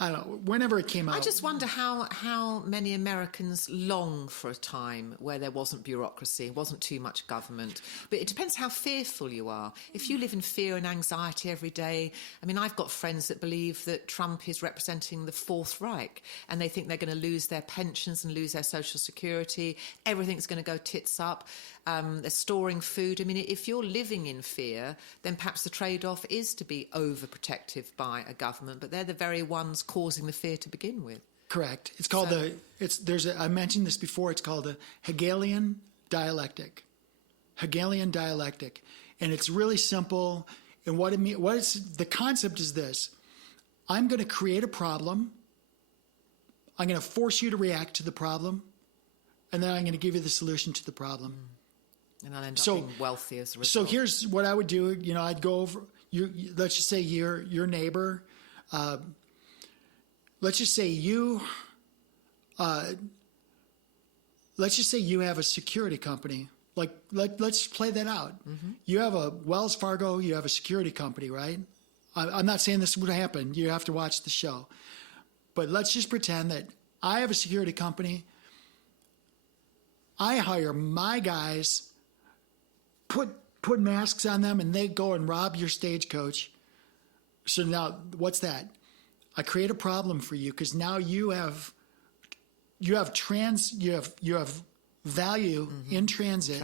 I don't know, whenever it came out. I just wonder how many Americans long for a time where there wasn't bureaucracy, wasn't too much government. But it depends how fearful you are. If you live in fear and anxiety every day, I mean, I've got friends that believe that Trump is representing the Fourth Reich, and they think they're going to lose their pensions and lose their social security. Everything's going to go tits up. They're storing food. I mean, if you're living in fear, then perhaps the trade-off is to be overprotective by a government, but they're the very ones causing the fear to begin with. Correct. It's called I mentioned this before, it's called the Hegelian dialectic. Hegelian dialectic. And it's really simple. And the concept is this. I'm going to create a problem. I'm going to force you to react to the problem. And then I'm going to give you the solution to the problem. And I'll end up being wealthy as a result. So here's what I would do. I'd go over, let's just say your neighbor. Let's just say you have a security company. Let's play that out. Mm-hmm. You have a Wells Fargo, you have a security company, right? I'm not saying this would happen. You have to watch the show. But let's just pretend that I have a security company. I hire my guys, put masks on them, and they go and rob your stagecoach. So now, what's that? I create a problem for you because now you have value in transit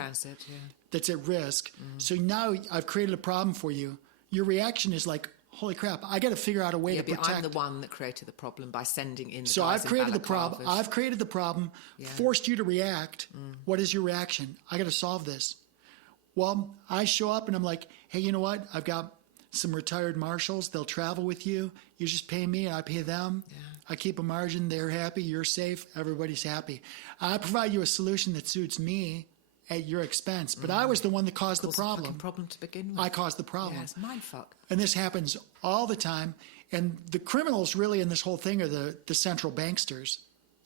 that's at risk. So now I've created a problem for you. Your reaction is like, holy crap, I got to figure out a way to protect. I'm the one that created the problem by sending in the So guys I've created the in problem. balaclavas. I've created the problem, forced you to react. What is your reaction? I got to solve this. Well, I show up and I'm like, hey, you know what? I've got some retired marshals. They'll travel with you. You just pay me. I pay them. Yeah. I keep a margin. They're happy. You're safe. Everybody's happy. I provide you a solution that suits me at your expense. But I was the one that caused the problem. Problem to begin with. I caused the problem. Yeah, it's mindfuck. And this happens all the time. And the criminals really in this whole thing are the central banksters.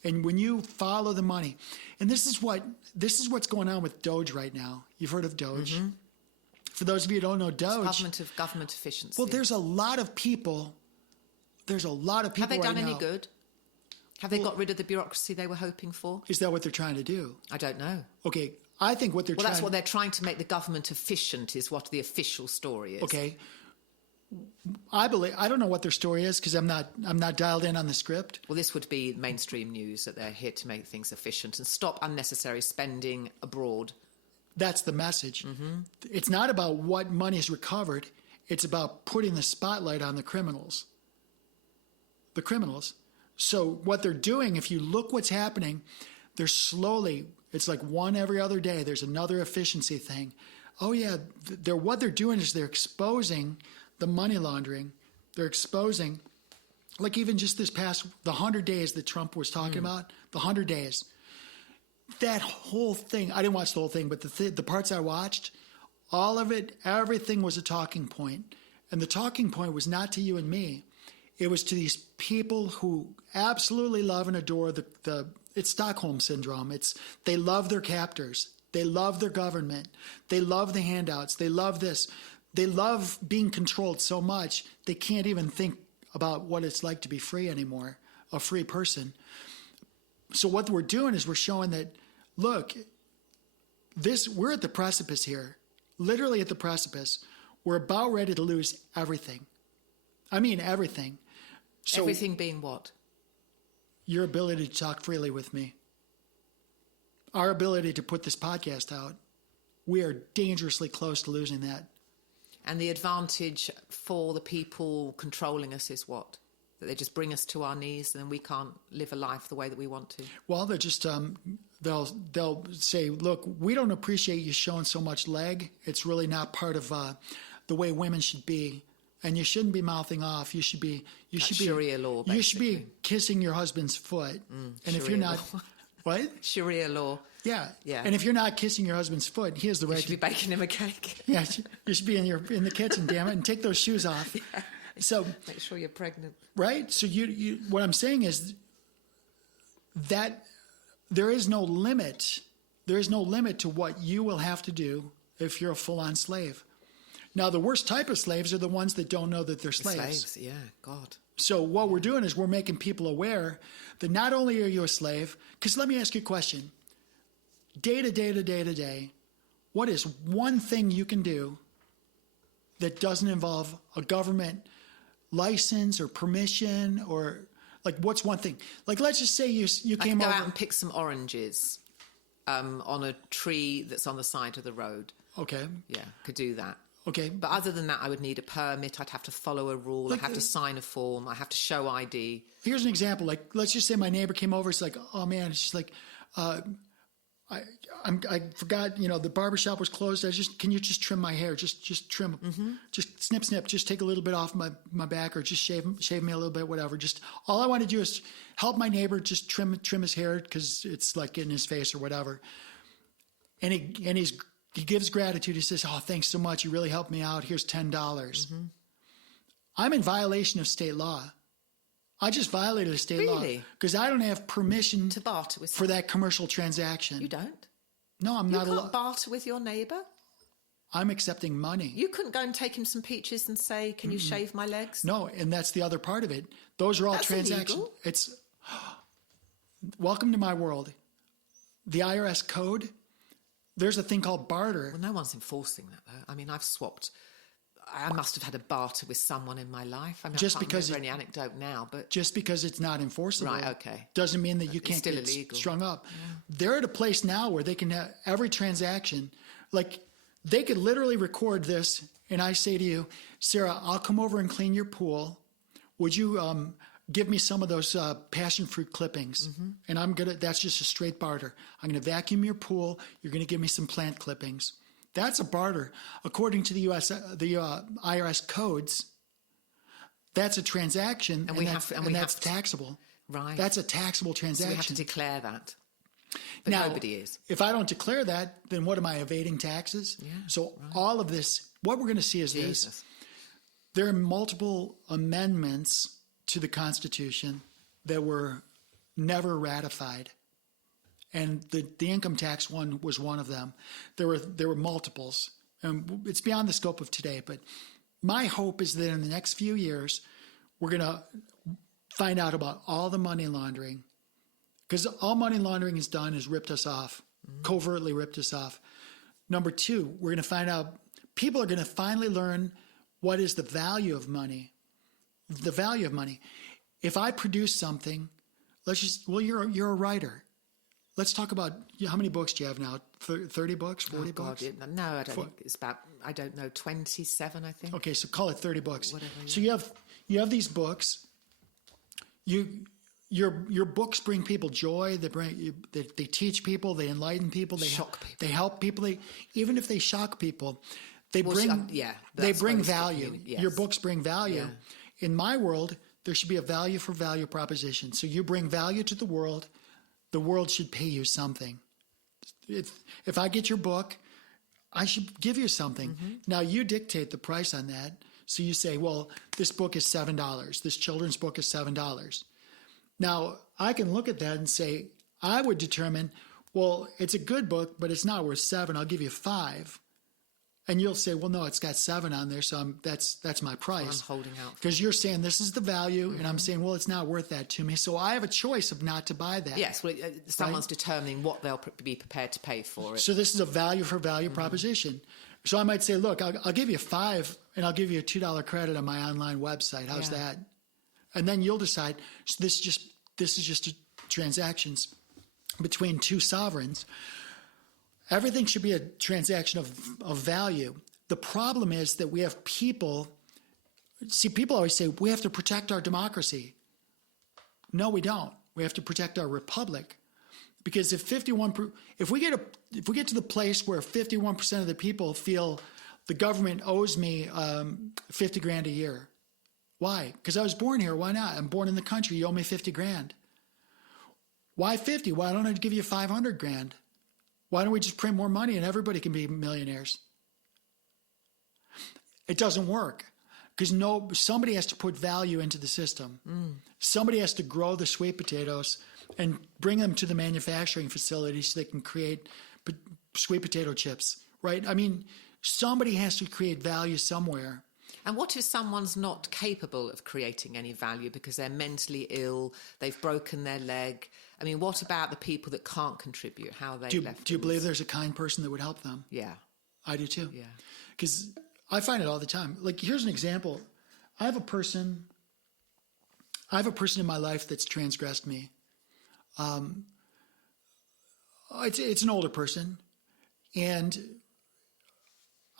And when you follow the money, and this is what's going on with Doge right now. You've heard of Doge. Mm-hmm. For those of you who don't know Doge, it's government efficiency. Well, there's a lot of people. Have they done any good? Have they got rid of the bureaucracy they were hoping for? Is that what they're trying to do? I don't know. Okay, I think what they're trying. Well, that's what they're trying to make the government efficient. Is what the official story is. Okay. I don't know what their story is because I'm not dialed in on the script. Well, this would be mainstream news that they're here to make things efficient and stop unnecessary spending abroad. That's the message. Mm-hmm. It's not about what money is recovered. It's about putting the spotlight on the criminals. The criminals. So what they're doing, if you look what's happening, they're slowly, it's like one every other day, there's another efficiency thing. Oh yeah, what they're doing is they're exposing the money laundering. They're exposing, like even just this past, the 100 days that Trump was talking about, the 100 days. That whole thing, I didn't watch the whole thing, but the parts I watched, all of it, everything was a talking point. And the talking point was not to you and me. It was to these people who absolutely love and adore it's Stockholm syndrome. They love their captors. They love their government. They love the handouts. They love this. They love being controlled so much they can't even think about what it's like to be free anymore, a free person. So what we're doing is we're showing that, look, we're at the precipice here, literally at the precipice. We're about ready to lose everything. I mean everything. So everything being what? Your ability to talk freely with me. Our ability to put this podcast out. We are dangerously close to losing that. And the advantage for the people controlling us is what? That they just bring us to our knees and then we can't live a life the way that we want to? Well, they're just, they'll say, look, we don't appreciate you showing so much leg. It's really not part of the way women should be. And you shouldn't be mouthing off. You should be Sharia law, basically. You should be kissing your husband's foot. And if you're not, what? Sharia law. Yeah. Yeah. And if you're not kissing your husband's foot, he has the right to be baking him a cake. Yeah, you should be in the kitchen, damn it, and take those shoes off. Yeah. So make sure you're pregnant. Right? So you what I'm saying is that there is no limit. There is no limit to what you will have to do if you're a full-on slave. Now, the worst type of slaves are the ones that don't know that they're slaves. Yeah, God. So what we're doing is we're making people aware that not only are you a slave, because let me ask you a question. Day to day, what is one thing you can do that doesn't involve a government license or permission or like what's one thing? Like let's just say you came over. I could go out and pick some oranges on a tree that's on the side of the road. Okay. Yeah, could do that. Okay. But other than that, I would need a permit. I'd have to follow a rule. I'd have to sign a form. I have to show ID. Here's an example. Like, let's just say my neighbor came over. It's like, oh man, it's just like, I forgot, the barbershop was closed. Can you just trim my hair? Just trim, just snip, just take a little bit off my back or just shave me a little bit, whatever. Just all I want to do is help my neighbor just trim his hair because it's like in his face or whatever. And he gives gratitude. He says, oh, thanks so much. You really helped me out. Here's $10. I'm in violation of state law. I just violated a state law because I don't have permission to barter with for that commercial transaction. You don't? No, I'm not allowed. You can't barter with your neighbour? I'm accepting money. You couldn't go and take him some peaches and say, can you shave my legs? No, and that's the other part of it. Those are all transactions. Illegal. It's welcome to my world. The IRS code, there's a thing called barter. Well, no one's enforcing that, though. I mean, I must have had a barter with someone in my life. I mean, just I can't because remember any anecdote now, but just because it's not enforceable, right? Okay, doesn't mean that you can't still get illegal. Strung up. Yeah. They're at a place now where they can have every transaction. Like they could literally record this, and I say to you, Sarah, I'll come over and clean your pool. Would you give me some of those passion fruit clippings? And that's just a straight barter. I'm gonna vacuum your pool. You're gonna give me some plant clippings. That's a barter. According to the IRS codes, that's a transaction, and that's taxable. Right. That's a taxable transaction. So we have to declare that. But now, nobody is. If I don't declare that, then what am I, evading taxes? Yeah, so all of this, what we're going to see is this. There are multiple amendments to the Constitution that were never ratified. And the income tax one was one of them. There were multiples. And it's beyond the scope of today. But my hope is that in the next few years, we're going to find out about all the money laundering. Because all money laundering has done is ripped us off, covertly ripped us off. Number two, we're going to find out, people are going to finally learn what is the value of money. The value of money. If I produce something, you're a writer. Let's talk about how many books do you have now? 30 books, 40 books? No, I don't think it's about, 27, I think. Okay, so call it 30 books. Whatever, yeah. So you have these books. Your books bring people joy. They teach people. They enlighten people. They shock people. They help people. Even if they shock people, they bring value. Yes. Your books bring value. Yeah. In my world, there should be a value for value proposition. So you bring value to the world should pay you something. If I get your book, I should give you something. Now you dictate the price on that. So you say, well, this book is $7. This children's book is $7. Now, I can look at that and say, I would determine, well, it's a good book, but it's not worth $7. I'll give you $5. And you'll say, well, no, it's got $7 on there, so that's my price. I'm holding out. Because you're saying this is the value, and I'm saying, well, it's not worth that to me. So I have a choice of not to buy that. Yes, well, someone's determining what they'll be prepared to pay for it. So this is a value for value proposition. So I might say, look, I'll give you $5, and I'll give you a $2 credit on my online website. How's that? And then you'll decide. So this is just transactions between two sovereigns. Everything should be a transaction of value. The problem is that we have people. See, people always say we have to protect our democracy. No, we don't. We have to protect our republic, because if we get to the place where 51% of the people feel the government owes me $50,000 a year, why? Because I was born here. Why not? I'm born in the country. You owe me $50,000. Why 50? Why don't I give you $500,000? Why don't we just print more money and everybody can be millionaires? It doesn't work, because somebody has to put value into the system. Somebody has to grow the sweet potatoes and bring them to the manufacturing facility so they can create sweet potato chips, right? I mean, somebody has to create value somewhere. And what if someone's not capable of creating any value because they're mentally ill, they've broken their leg? I mean, what about the people that can't contribute? How are they left? Do you believe there's a kind person that would help them? Yeah. I do too. Yeah. Because I find it all the time. Like, here's an example. I have a person in my life that's transgressed me. It's an older person, and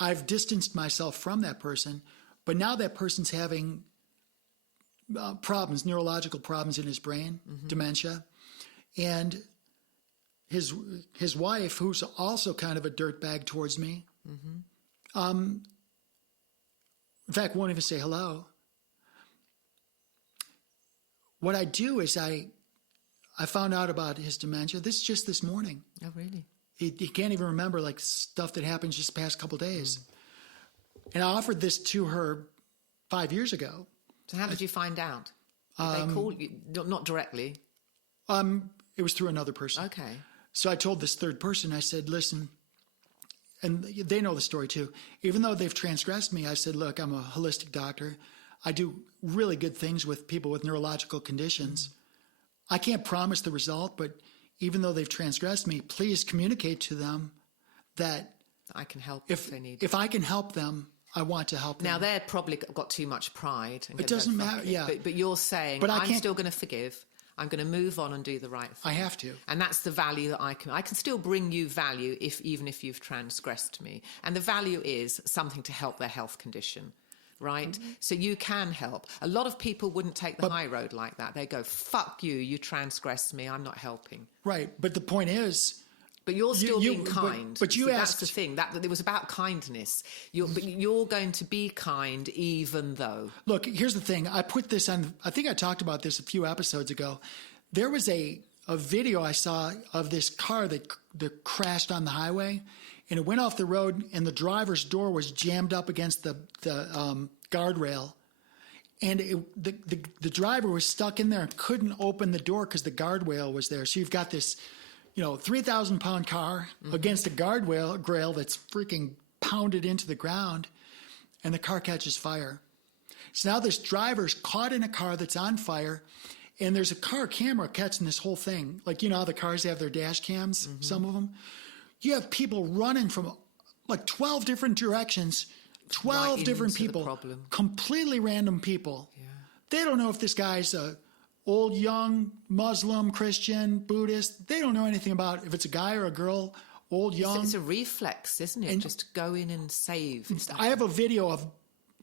I've distanced myself from that person, but now that person's having neurological problems in his brain, dementia, and his wife, who's also kind of a dirtbag towards me, in fact, won't even say hello. What I do is I found out about his dementia. This morning. Oh, really? He can't even remember like stuff that happened just the past couple of days. And I offered this to her 5 years ago. So how did you find out? Did they call you? Not directly? It was through another person. Okay. So I told this third person, I said, listen, and they know the story too. Even though they've transgressed me, I said, look, I'm a holistic doctor. I do really good things with people with neurological conditions. I can't promise the result, but even though they've transgressed me, please communicate to them that I can help if they need. If I can help them, I want to help them. Now, they're probably got too much pride. And it doesn't matter, yeah. But you're saying, but I'm still going to forgive. I'm going to move on and do the right thing. I have to. And that's the value that I can still bring you value even if you've transgressed me. And the value is something to help their health condition, right? So you can help. A lot of people wouldn't take the high road like that. They go, fuck you, you transgressed me, I'm not helping. Right, but the point is... But you're still being kind. But you asked... That's the thing. That it was about kindness. But you're going to be kind even though. Look, here's the thing. I put this on... I think I talked about this a few episodes ago. There was a video I saw of this car that crashed on the highway, and it went off the road, and the driver's door was jammed up against the guardrail. And the driver was stuck in there and couldn't open the door because the guardrail was there. So you've got this... 3,000-pound car against a guardrail that's freaking pounded into the ground, and the car catches fire. So now this driver's caught in a car that's on fire, and there's a car camera catching this whole thing. Like, how the cars have their dash cams, some of them. You have people running from like 12 different directions, 12 different people, completely random people. Yeah. They don't know if this guy's a old, young, Muslim, Christian, Buddhist. They don't know anything about if it's a guy or a girl, old, young. It's a reflex, isn't it? And just go in and save. I have a video of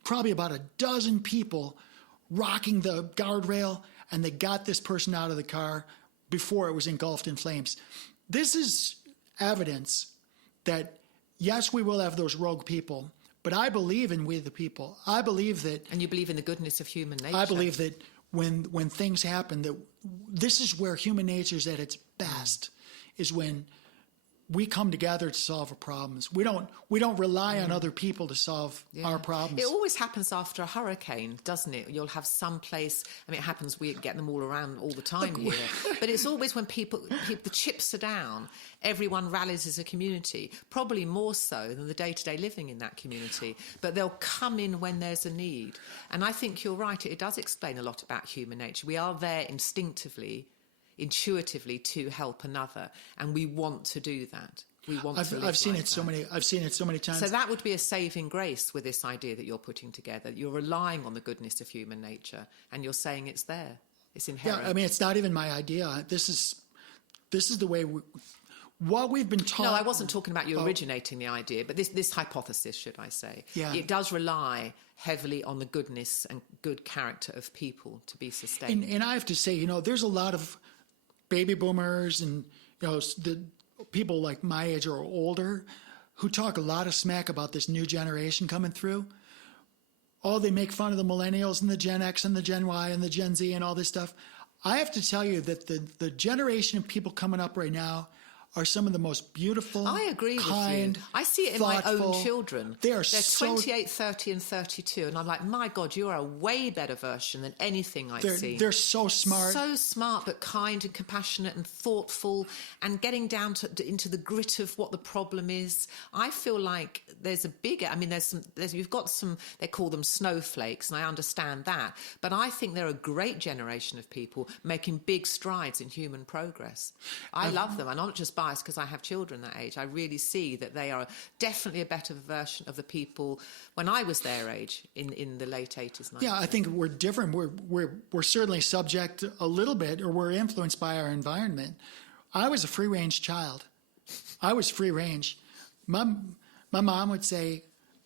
probably about a dozen people rocking the guardrail, and they got this person out of the car before it was engulfed in flames. This is evidence that, yes, we will have those rogue people, but I believe in we the people. I believe that... And you believe in the goodness of human nature. I believe that when things happen, that this is where human nature is at its best, is when we come together to solve our problems. We don't rely on other people to solve our problems. It always happens after a hurricane, doesn't it? You'll have some place. I mean, it happens. We get them all around all the time here. But it's always when people, the chips are down, everyone rallies as a community. Probably more so than the day-to-day living in that community. But they'll come in when there's a need. And I think you're right. It does explain a lot about human nature. We are there intuitively to help another, and we want to do that. I've seen it so many times. So that would be a saving grace with this idea that you're putting together. You're relying on the goodness of human nature, and you're saying it's there. It's inherent. Yeah, I mean, it's not even my idea. This is the way what we've been taught. No, I wasn't talking about you originating the idea, but this hypothesis, should I say, it does rely heavily on the goodness and good character of people to be sustained. And I have to say, there's a lot of baby boomers and the people like my age or older who talk a lot of smack about this new generation coming through. They make fun of the millennials and the Gen X and the Gen Y and the Gen Z and all this stuff. I have to tell you that the generation of people coming up right now are some of the most beautiful, I agree kind, with you. I see it in thoughtful. my own children. They're 28, 30 and 32. And I'm like, my God, you are a way better version than anything I've seen. They're so smart. So smart, but kind and compassionate and thoughtful and getting down into the grit of what the problem is. I feel like there's a bigger, I mean, you've got some, they call them snowflakes, and I understand that. But I think they're a great generation of people making big strides in human progress. I love them. And I'm not just biased because I have children that age. I really see that they are definitely a better version of the people when I was their age in the late 80s, 90s. Yeah, I think we're different. We're certainly subject a little bit, or we're influenced by our environment. I was a free-range child. I was free range. My mom would say,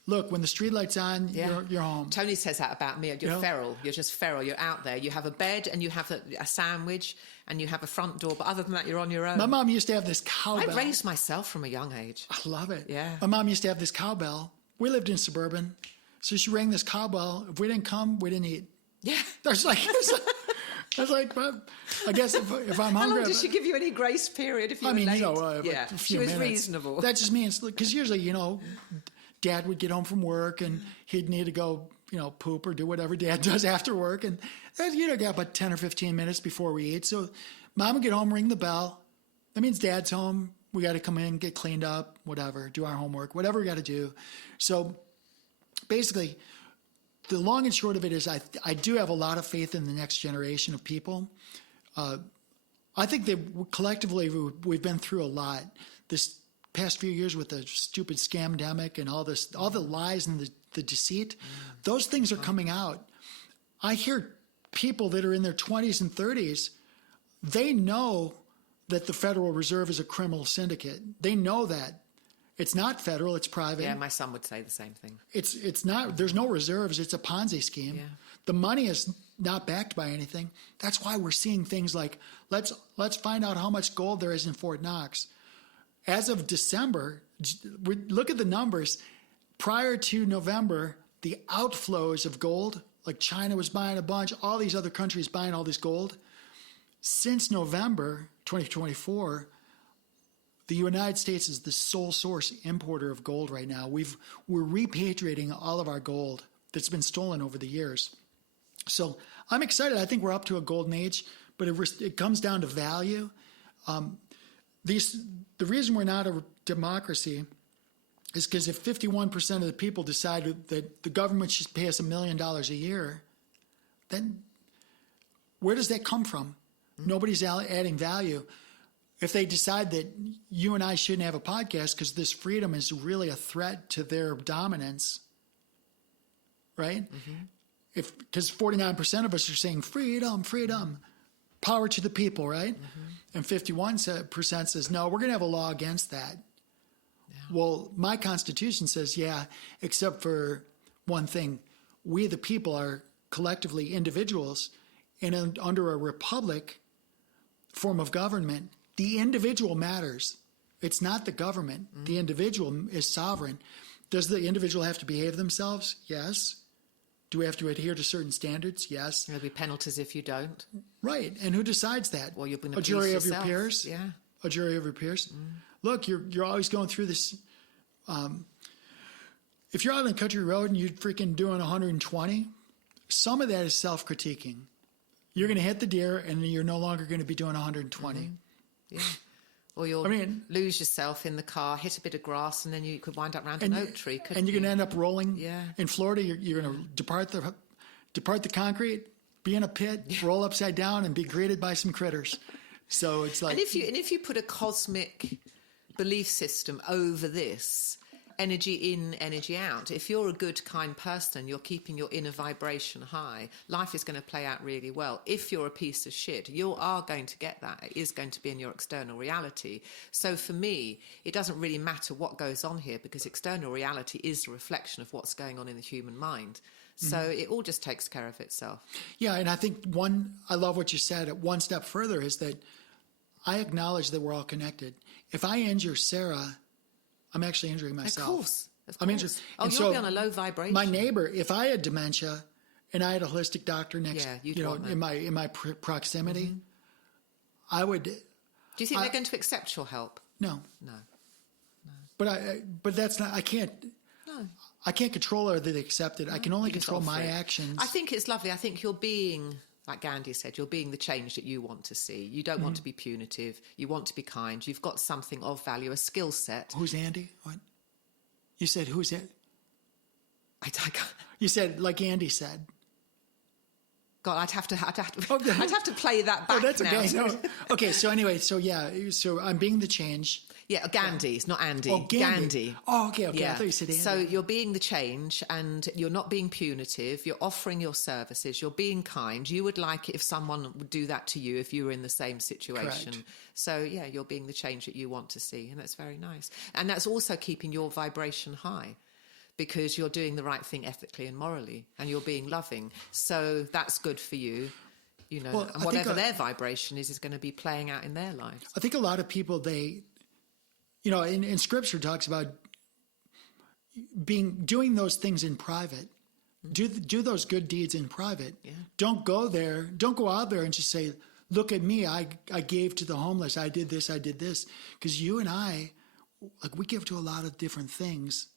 look, when the streetlight's on, you're home. Tony says that about me. You're feral. You're just feral. You're out there. You have a bed and you have a sandwich and you have a front door. But other than that, you're on your own. My mom used to have this cowbell. I raised myself from a young age. I love it. Yeah. My mom used to have this cowbell. We lived in suburban. So she rang this cowbell. If we didn't come, we didn't eat. Yeah. I was like, well, I guess if I'm hungry. How long did she give you any grace period if you were late? A few she was minutes. Reasonable. That just means, because usually, Dad would get home from work and he'd need to go, poop or do whatever Dad does after work. And, got about 10 or 15 minutes before we eat. So Mom would get home, ring the bell. That means Dad's home. We got to come in, get cleaned up, whatever, do our homework, whatever we got to do. So basically, the long and short of it is I do have a lot of faith in the next generation of people. I think that collectively we've been through a lot this past few years with the stupid scamdemic and all the lies and the deceit. Those things are coming out. I hear people that are in their 20s and 30s, they know that the Federal Reserve is a criminal syndicate. They know that. It's not federal, it's private. Yeah, my son would say the same thing. It's not, there's no reserves, it's a Ponzi scheme. Yeah. The money is not backed by anything. That's why we're seeing things like, let's find out how much gold there is in Fort Knox. As of December, look at the numbers. Prior to November, the outflows of gold, like China was buying a bunch, all these other countries buying all this gold. Since November 2024, the United States is the sole source importer of gold right now. We're repatriating all of our gold that's been stolen over the years. So I'm excited. I think we're up to a golden age, but it comes down to value. The reason we're not a democracy is because if 51% of the people decide that the government should pay us $1 million a year, then where does that come from? Nobody's adding value. If they decide that you and I shouldn't have a podcast because this freedom is really a threat to their dominance, right? Mm-hmm. Because 49% of us are saying freedom, power to the people, right? Mm-hmm. And 51% says, no, we're going to have a law against that. Yeah. Well, my Constitution says, yeah, except for one thing. We, the people, are collectively individuals, and under a republic form of government, the individual matters. It's not the government. Mm-hmm. The individual is sovereign. Does the individual have to behave themselves? Yes. Do we have to adhere to certain standards? Yes. There'll be penalties if you don't. Right. And who decides that? Well, you're going to a jury of yourself. Your peers? Yeah. A jury of your peers? look, you're always going through this. If you're out on the country road and you're freaking doing 120, some of that is self-critiquing. You're going to hit the deer, and you're no longer going to be doing 120. Mm-hmm. Yeah. Or you'll lose yourself in the car, hit a bit of grass, and then you could wind up around an oak tree. And you're going to end up rolling. Yeah. In Florida, you're going to depart the concrete, be in a pit, roll upside down, and be greeted by some critters. So it's like, and if you put a cosmic belief system over this, energy in, energy out. If you're a good, kind person, you're keeping your inner vibration high, life is going to play out really well. If you're a piece of shit, you are going to get that. It is going to be in your external reality. So for me, it doesn't really matter what goes on here, because external reality is a reflection of what's going on in the human mind. So it all just takes care of itself. Yeah, and I think I love what you said. One step further is that I acknowledge that we're all connected. If I injure Sarah, I'm actually injuring myself. Of course. I'm injured. Oh, you'll be on a low vibration. My neighbor, if I had dementia and I had a holistic doctor next, in my proximity, I would. Do you think they're going to accept your help? No. No. But that's not. I can't. No. I can't control whether they accept it. I can only control my actions. I think it's lovely. I think you're being, like Gandhi said, you're being the change that you want to see. You don't want to be punitive. You want to be kind. You've got something of value, a skill set. Who's Andy? What? You said, who's it? I can't. You said, like Andy said. God, I'd have to play that back. Oh, that's now. okay. No. Okay, so anyway, so I'm being the change. Yeah, Gandhi. It's not Andy. Oh, Gandhi. Oh, okay. Yeah. I thought you said Andy. So you're being the change, and you're not being punitive. You're offering your services. You're being kind. You would like it if someone would do that to you if you were in the same situation. Correct. So, yeah, you're being the change that you want to see, and that's very nice. And that's also keeping your vibration high, because you're doing the right thing ethically and morally, and you're being loving. So that's good for you, and whatever their vibration is going to be playing out in their lives. I think a lot of people, in Scripture talks about doing those things in private. Do those good deeds in private. Yeah. Don't go out there and just say, look at me, I gave to the homeless, I did this. Because you and I, we give to a lot of different things.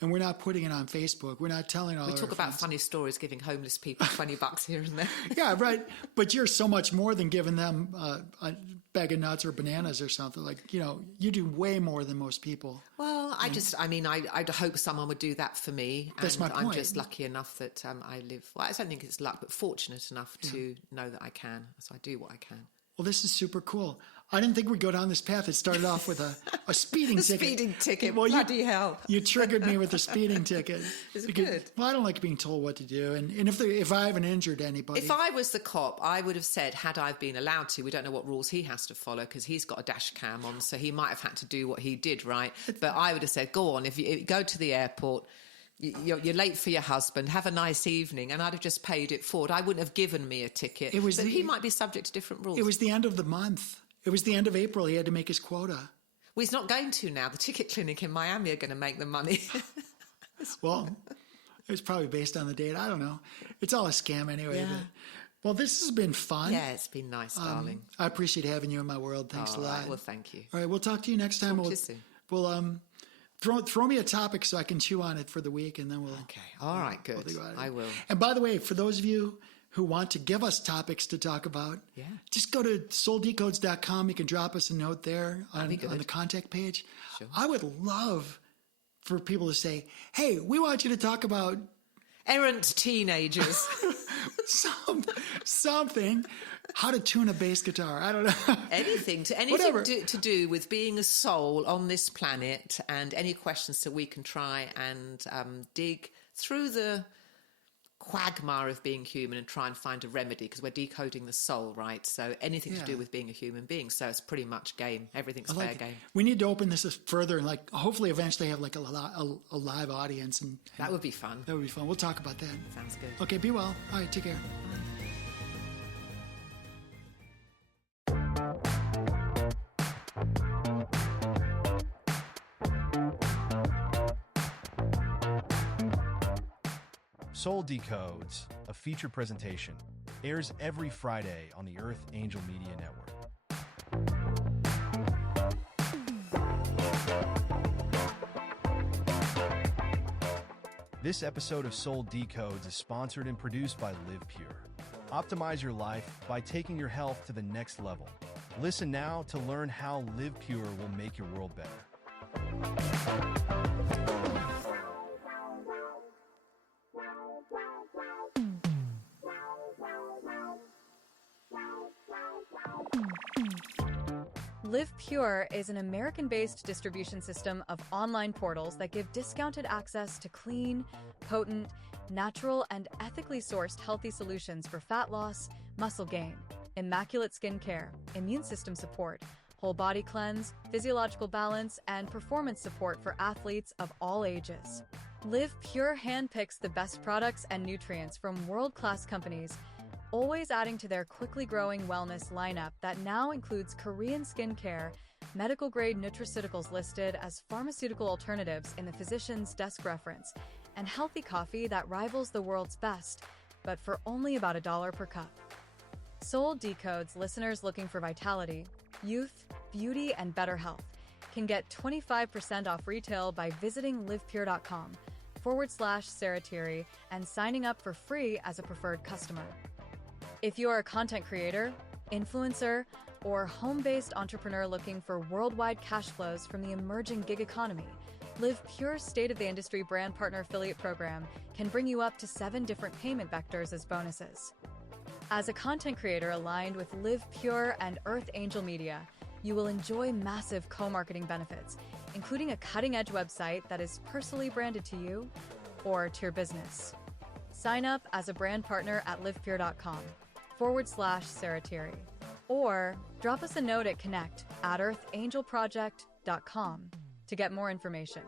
And we're not putting it on Facebook. We're not telling all. We our talk about friends. funny stories, giving homeless people $20 here and there. Yeah, right. But you're so much more than giving them a bag of nuts or bananas or something. You do way more than most people. Well, I'd hope someone would do that for me. That's my point. I'm just lucky enough that I live. Well, I don't think it's luck, but fortunate enough to know that I can. So I do what I can. Well, this is super cool. I didn't think we'd go down this path. It started off with a speeding ticket. Speeding ticket. Well, bloody hell. You triggered me with the speeding ticket. Is it good? Well, I don't like being told what to do. And if I haven't injured anybody. If I was the cop, I would have said, had I been allowed to, we don't know what rules he has to follow because he's got a dash cam on, so he might have had to do what he did, right? But I would have said, go on, if you go to the airport, you're late for your husband, have a nice evening, and I'd have just paid it forward. I wouldn't have given me a ticket. But he might be subject to different rules. It was the end of the month. It was the end of April. He had to make his quota. Well, he's not going to now. The ticket clinic in Miami are going to make the money. Well, it was probably based on the date. I don't know. It's all a scam anyway. Yeah. Well, this has been fun. Yeah, it's been nice, darling. I appreciate having you in my world. Thanks a lot. Right. Well, thank you. All right, we'll talk to you next time. Talk to you soon. We'll throw me a topic so I can chew on it for the week, and then we'll. Okay. All right. Good. I will. And by the way, for those of you who want to give us topics to talk about, just go to souldecodes.com. You can drop us a note there on the contact page. Sure. I would love for people to say, hey, we want you to talk about errant teenagers. something. How to tune a bass guitar. I don't know. Anything to do with being a soul on this planet, and any questions so we can try and dig through the quagmire of being human and try and find a remedy, because we're decoding the soul, right? So anything to do with being a human being. So it's pretty much game. Everything's fair game. We need to open this further and hopefully eventually have a live audience. And that would be fun. That would be fun. We'll talk about that. Sounds good. Okay, be well. All right, take care. Soul Decodes, a feature presentation, airs every Friday on the Earth Angel Media Network. This episode of Soul Decodes is sponsored and produced by Live Pure. Optimize your life by taking your health to the next level. Listen now to learn how Live Pure will make your world better. Live Pure is an American-based distribution system of online portals that give discounted access to clean, potent, natural, and ethically sourced healthy solutions for fat loss, muscle gain, immaculate skin care, immune system support, whole body cleanse, physiological balance, and performance support for athletes of all ages. Live Pure handpicks the best products and nutrients from world-class companies, always adding to their quickly growing wellness lineup that now includes Korean skincare, medical-grade nutraceuticals listed as pharmaceutical alternatives in the physician's desk reference, and healthy coffee that rivals the world's best, but for only about $1 per cup. Soul Decodes listeners looking for vitality, youth, beauty, and better health can get 25% off retail by visiting livepure.com/Sarah Thierry and signing up for free as a preferred customer. If you are a content creator, influencer, or home-based entrepreneur looking for worldwide cash flows from the emerging gig economy, Live Pure's state-of-the-industry brand partner affiliate program can bring you up to 7 different payment vectors as bonuses. As a content creator aligned with Live Pure and Earth Angel Media, you will enjoy massive co-marketing benefits, including a cutting-edge website that is personally branded to you or to your business. Sign up as a brand partner at livepure.com/Sarah Thierry, or drop us a note at connect@earthangelproject.com to get more information.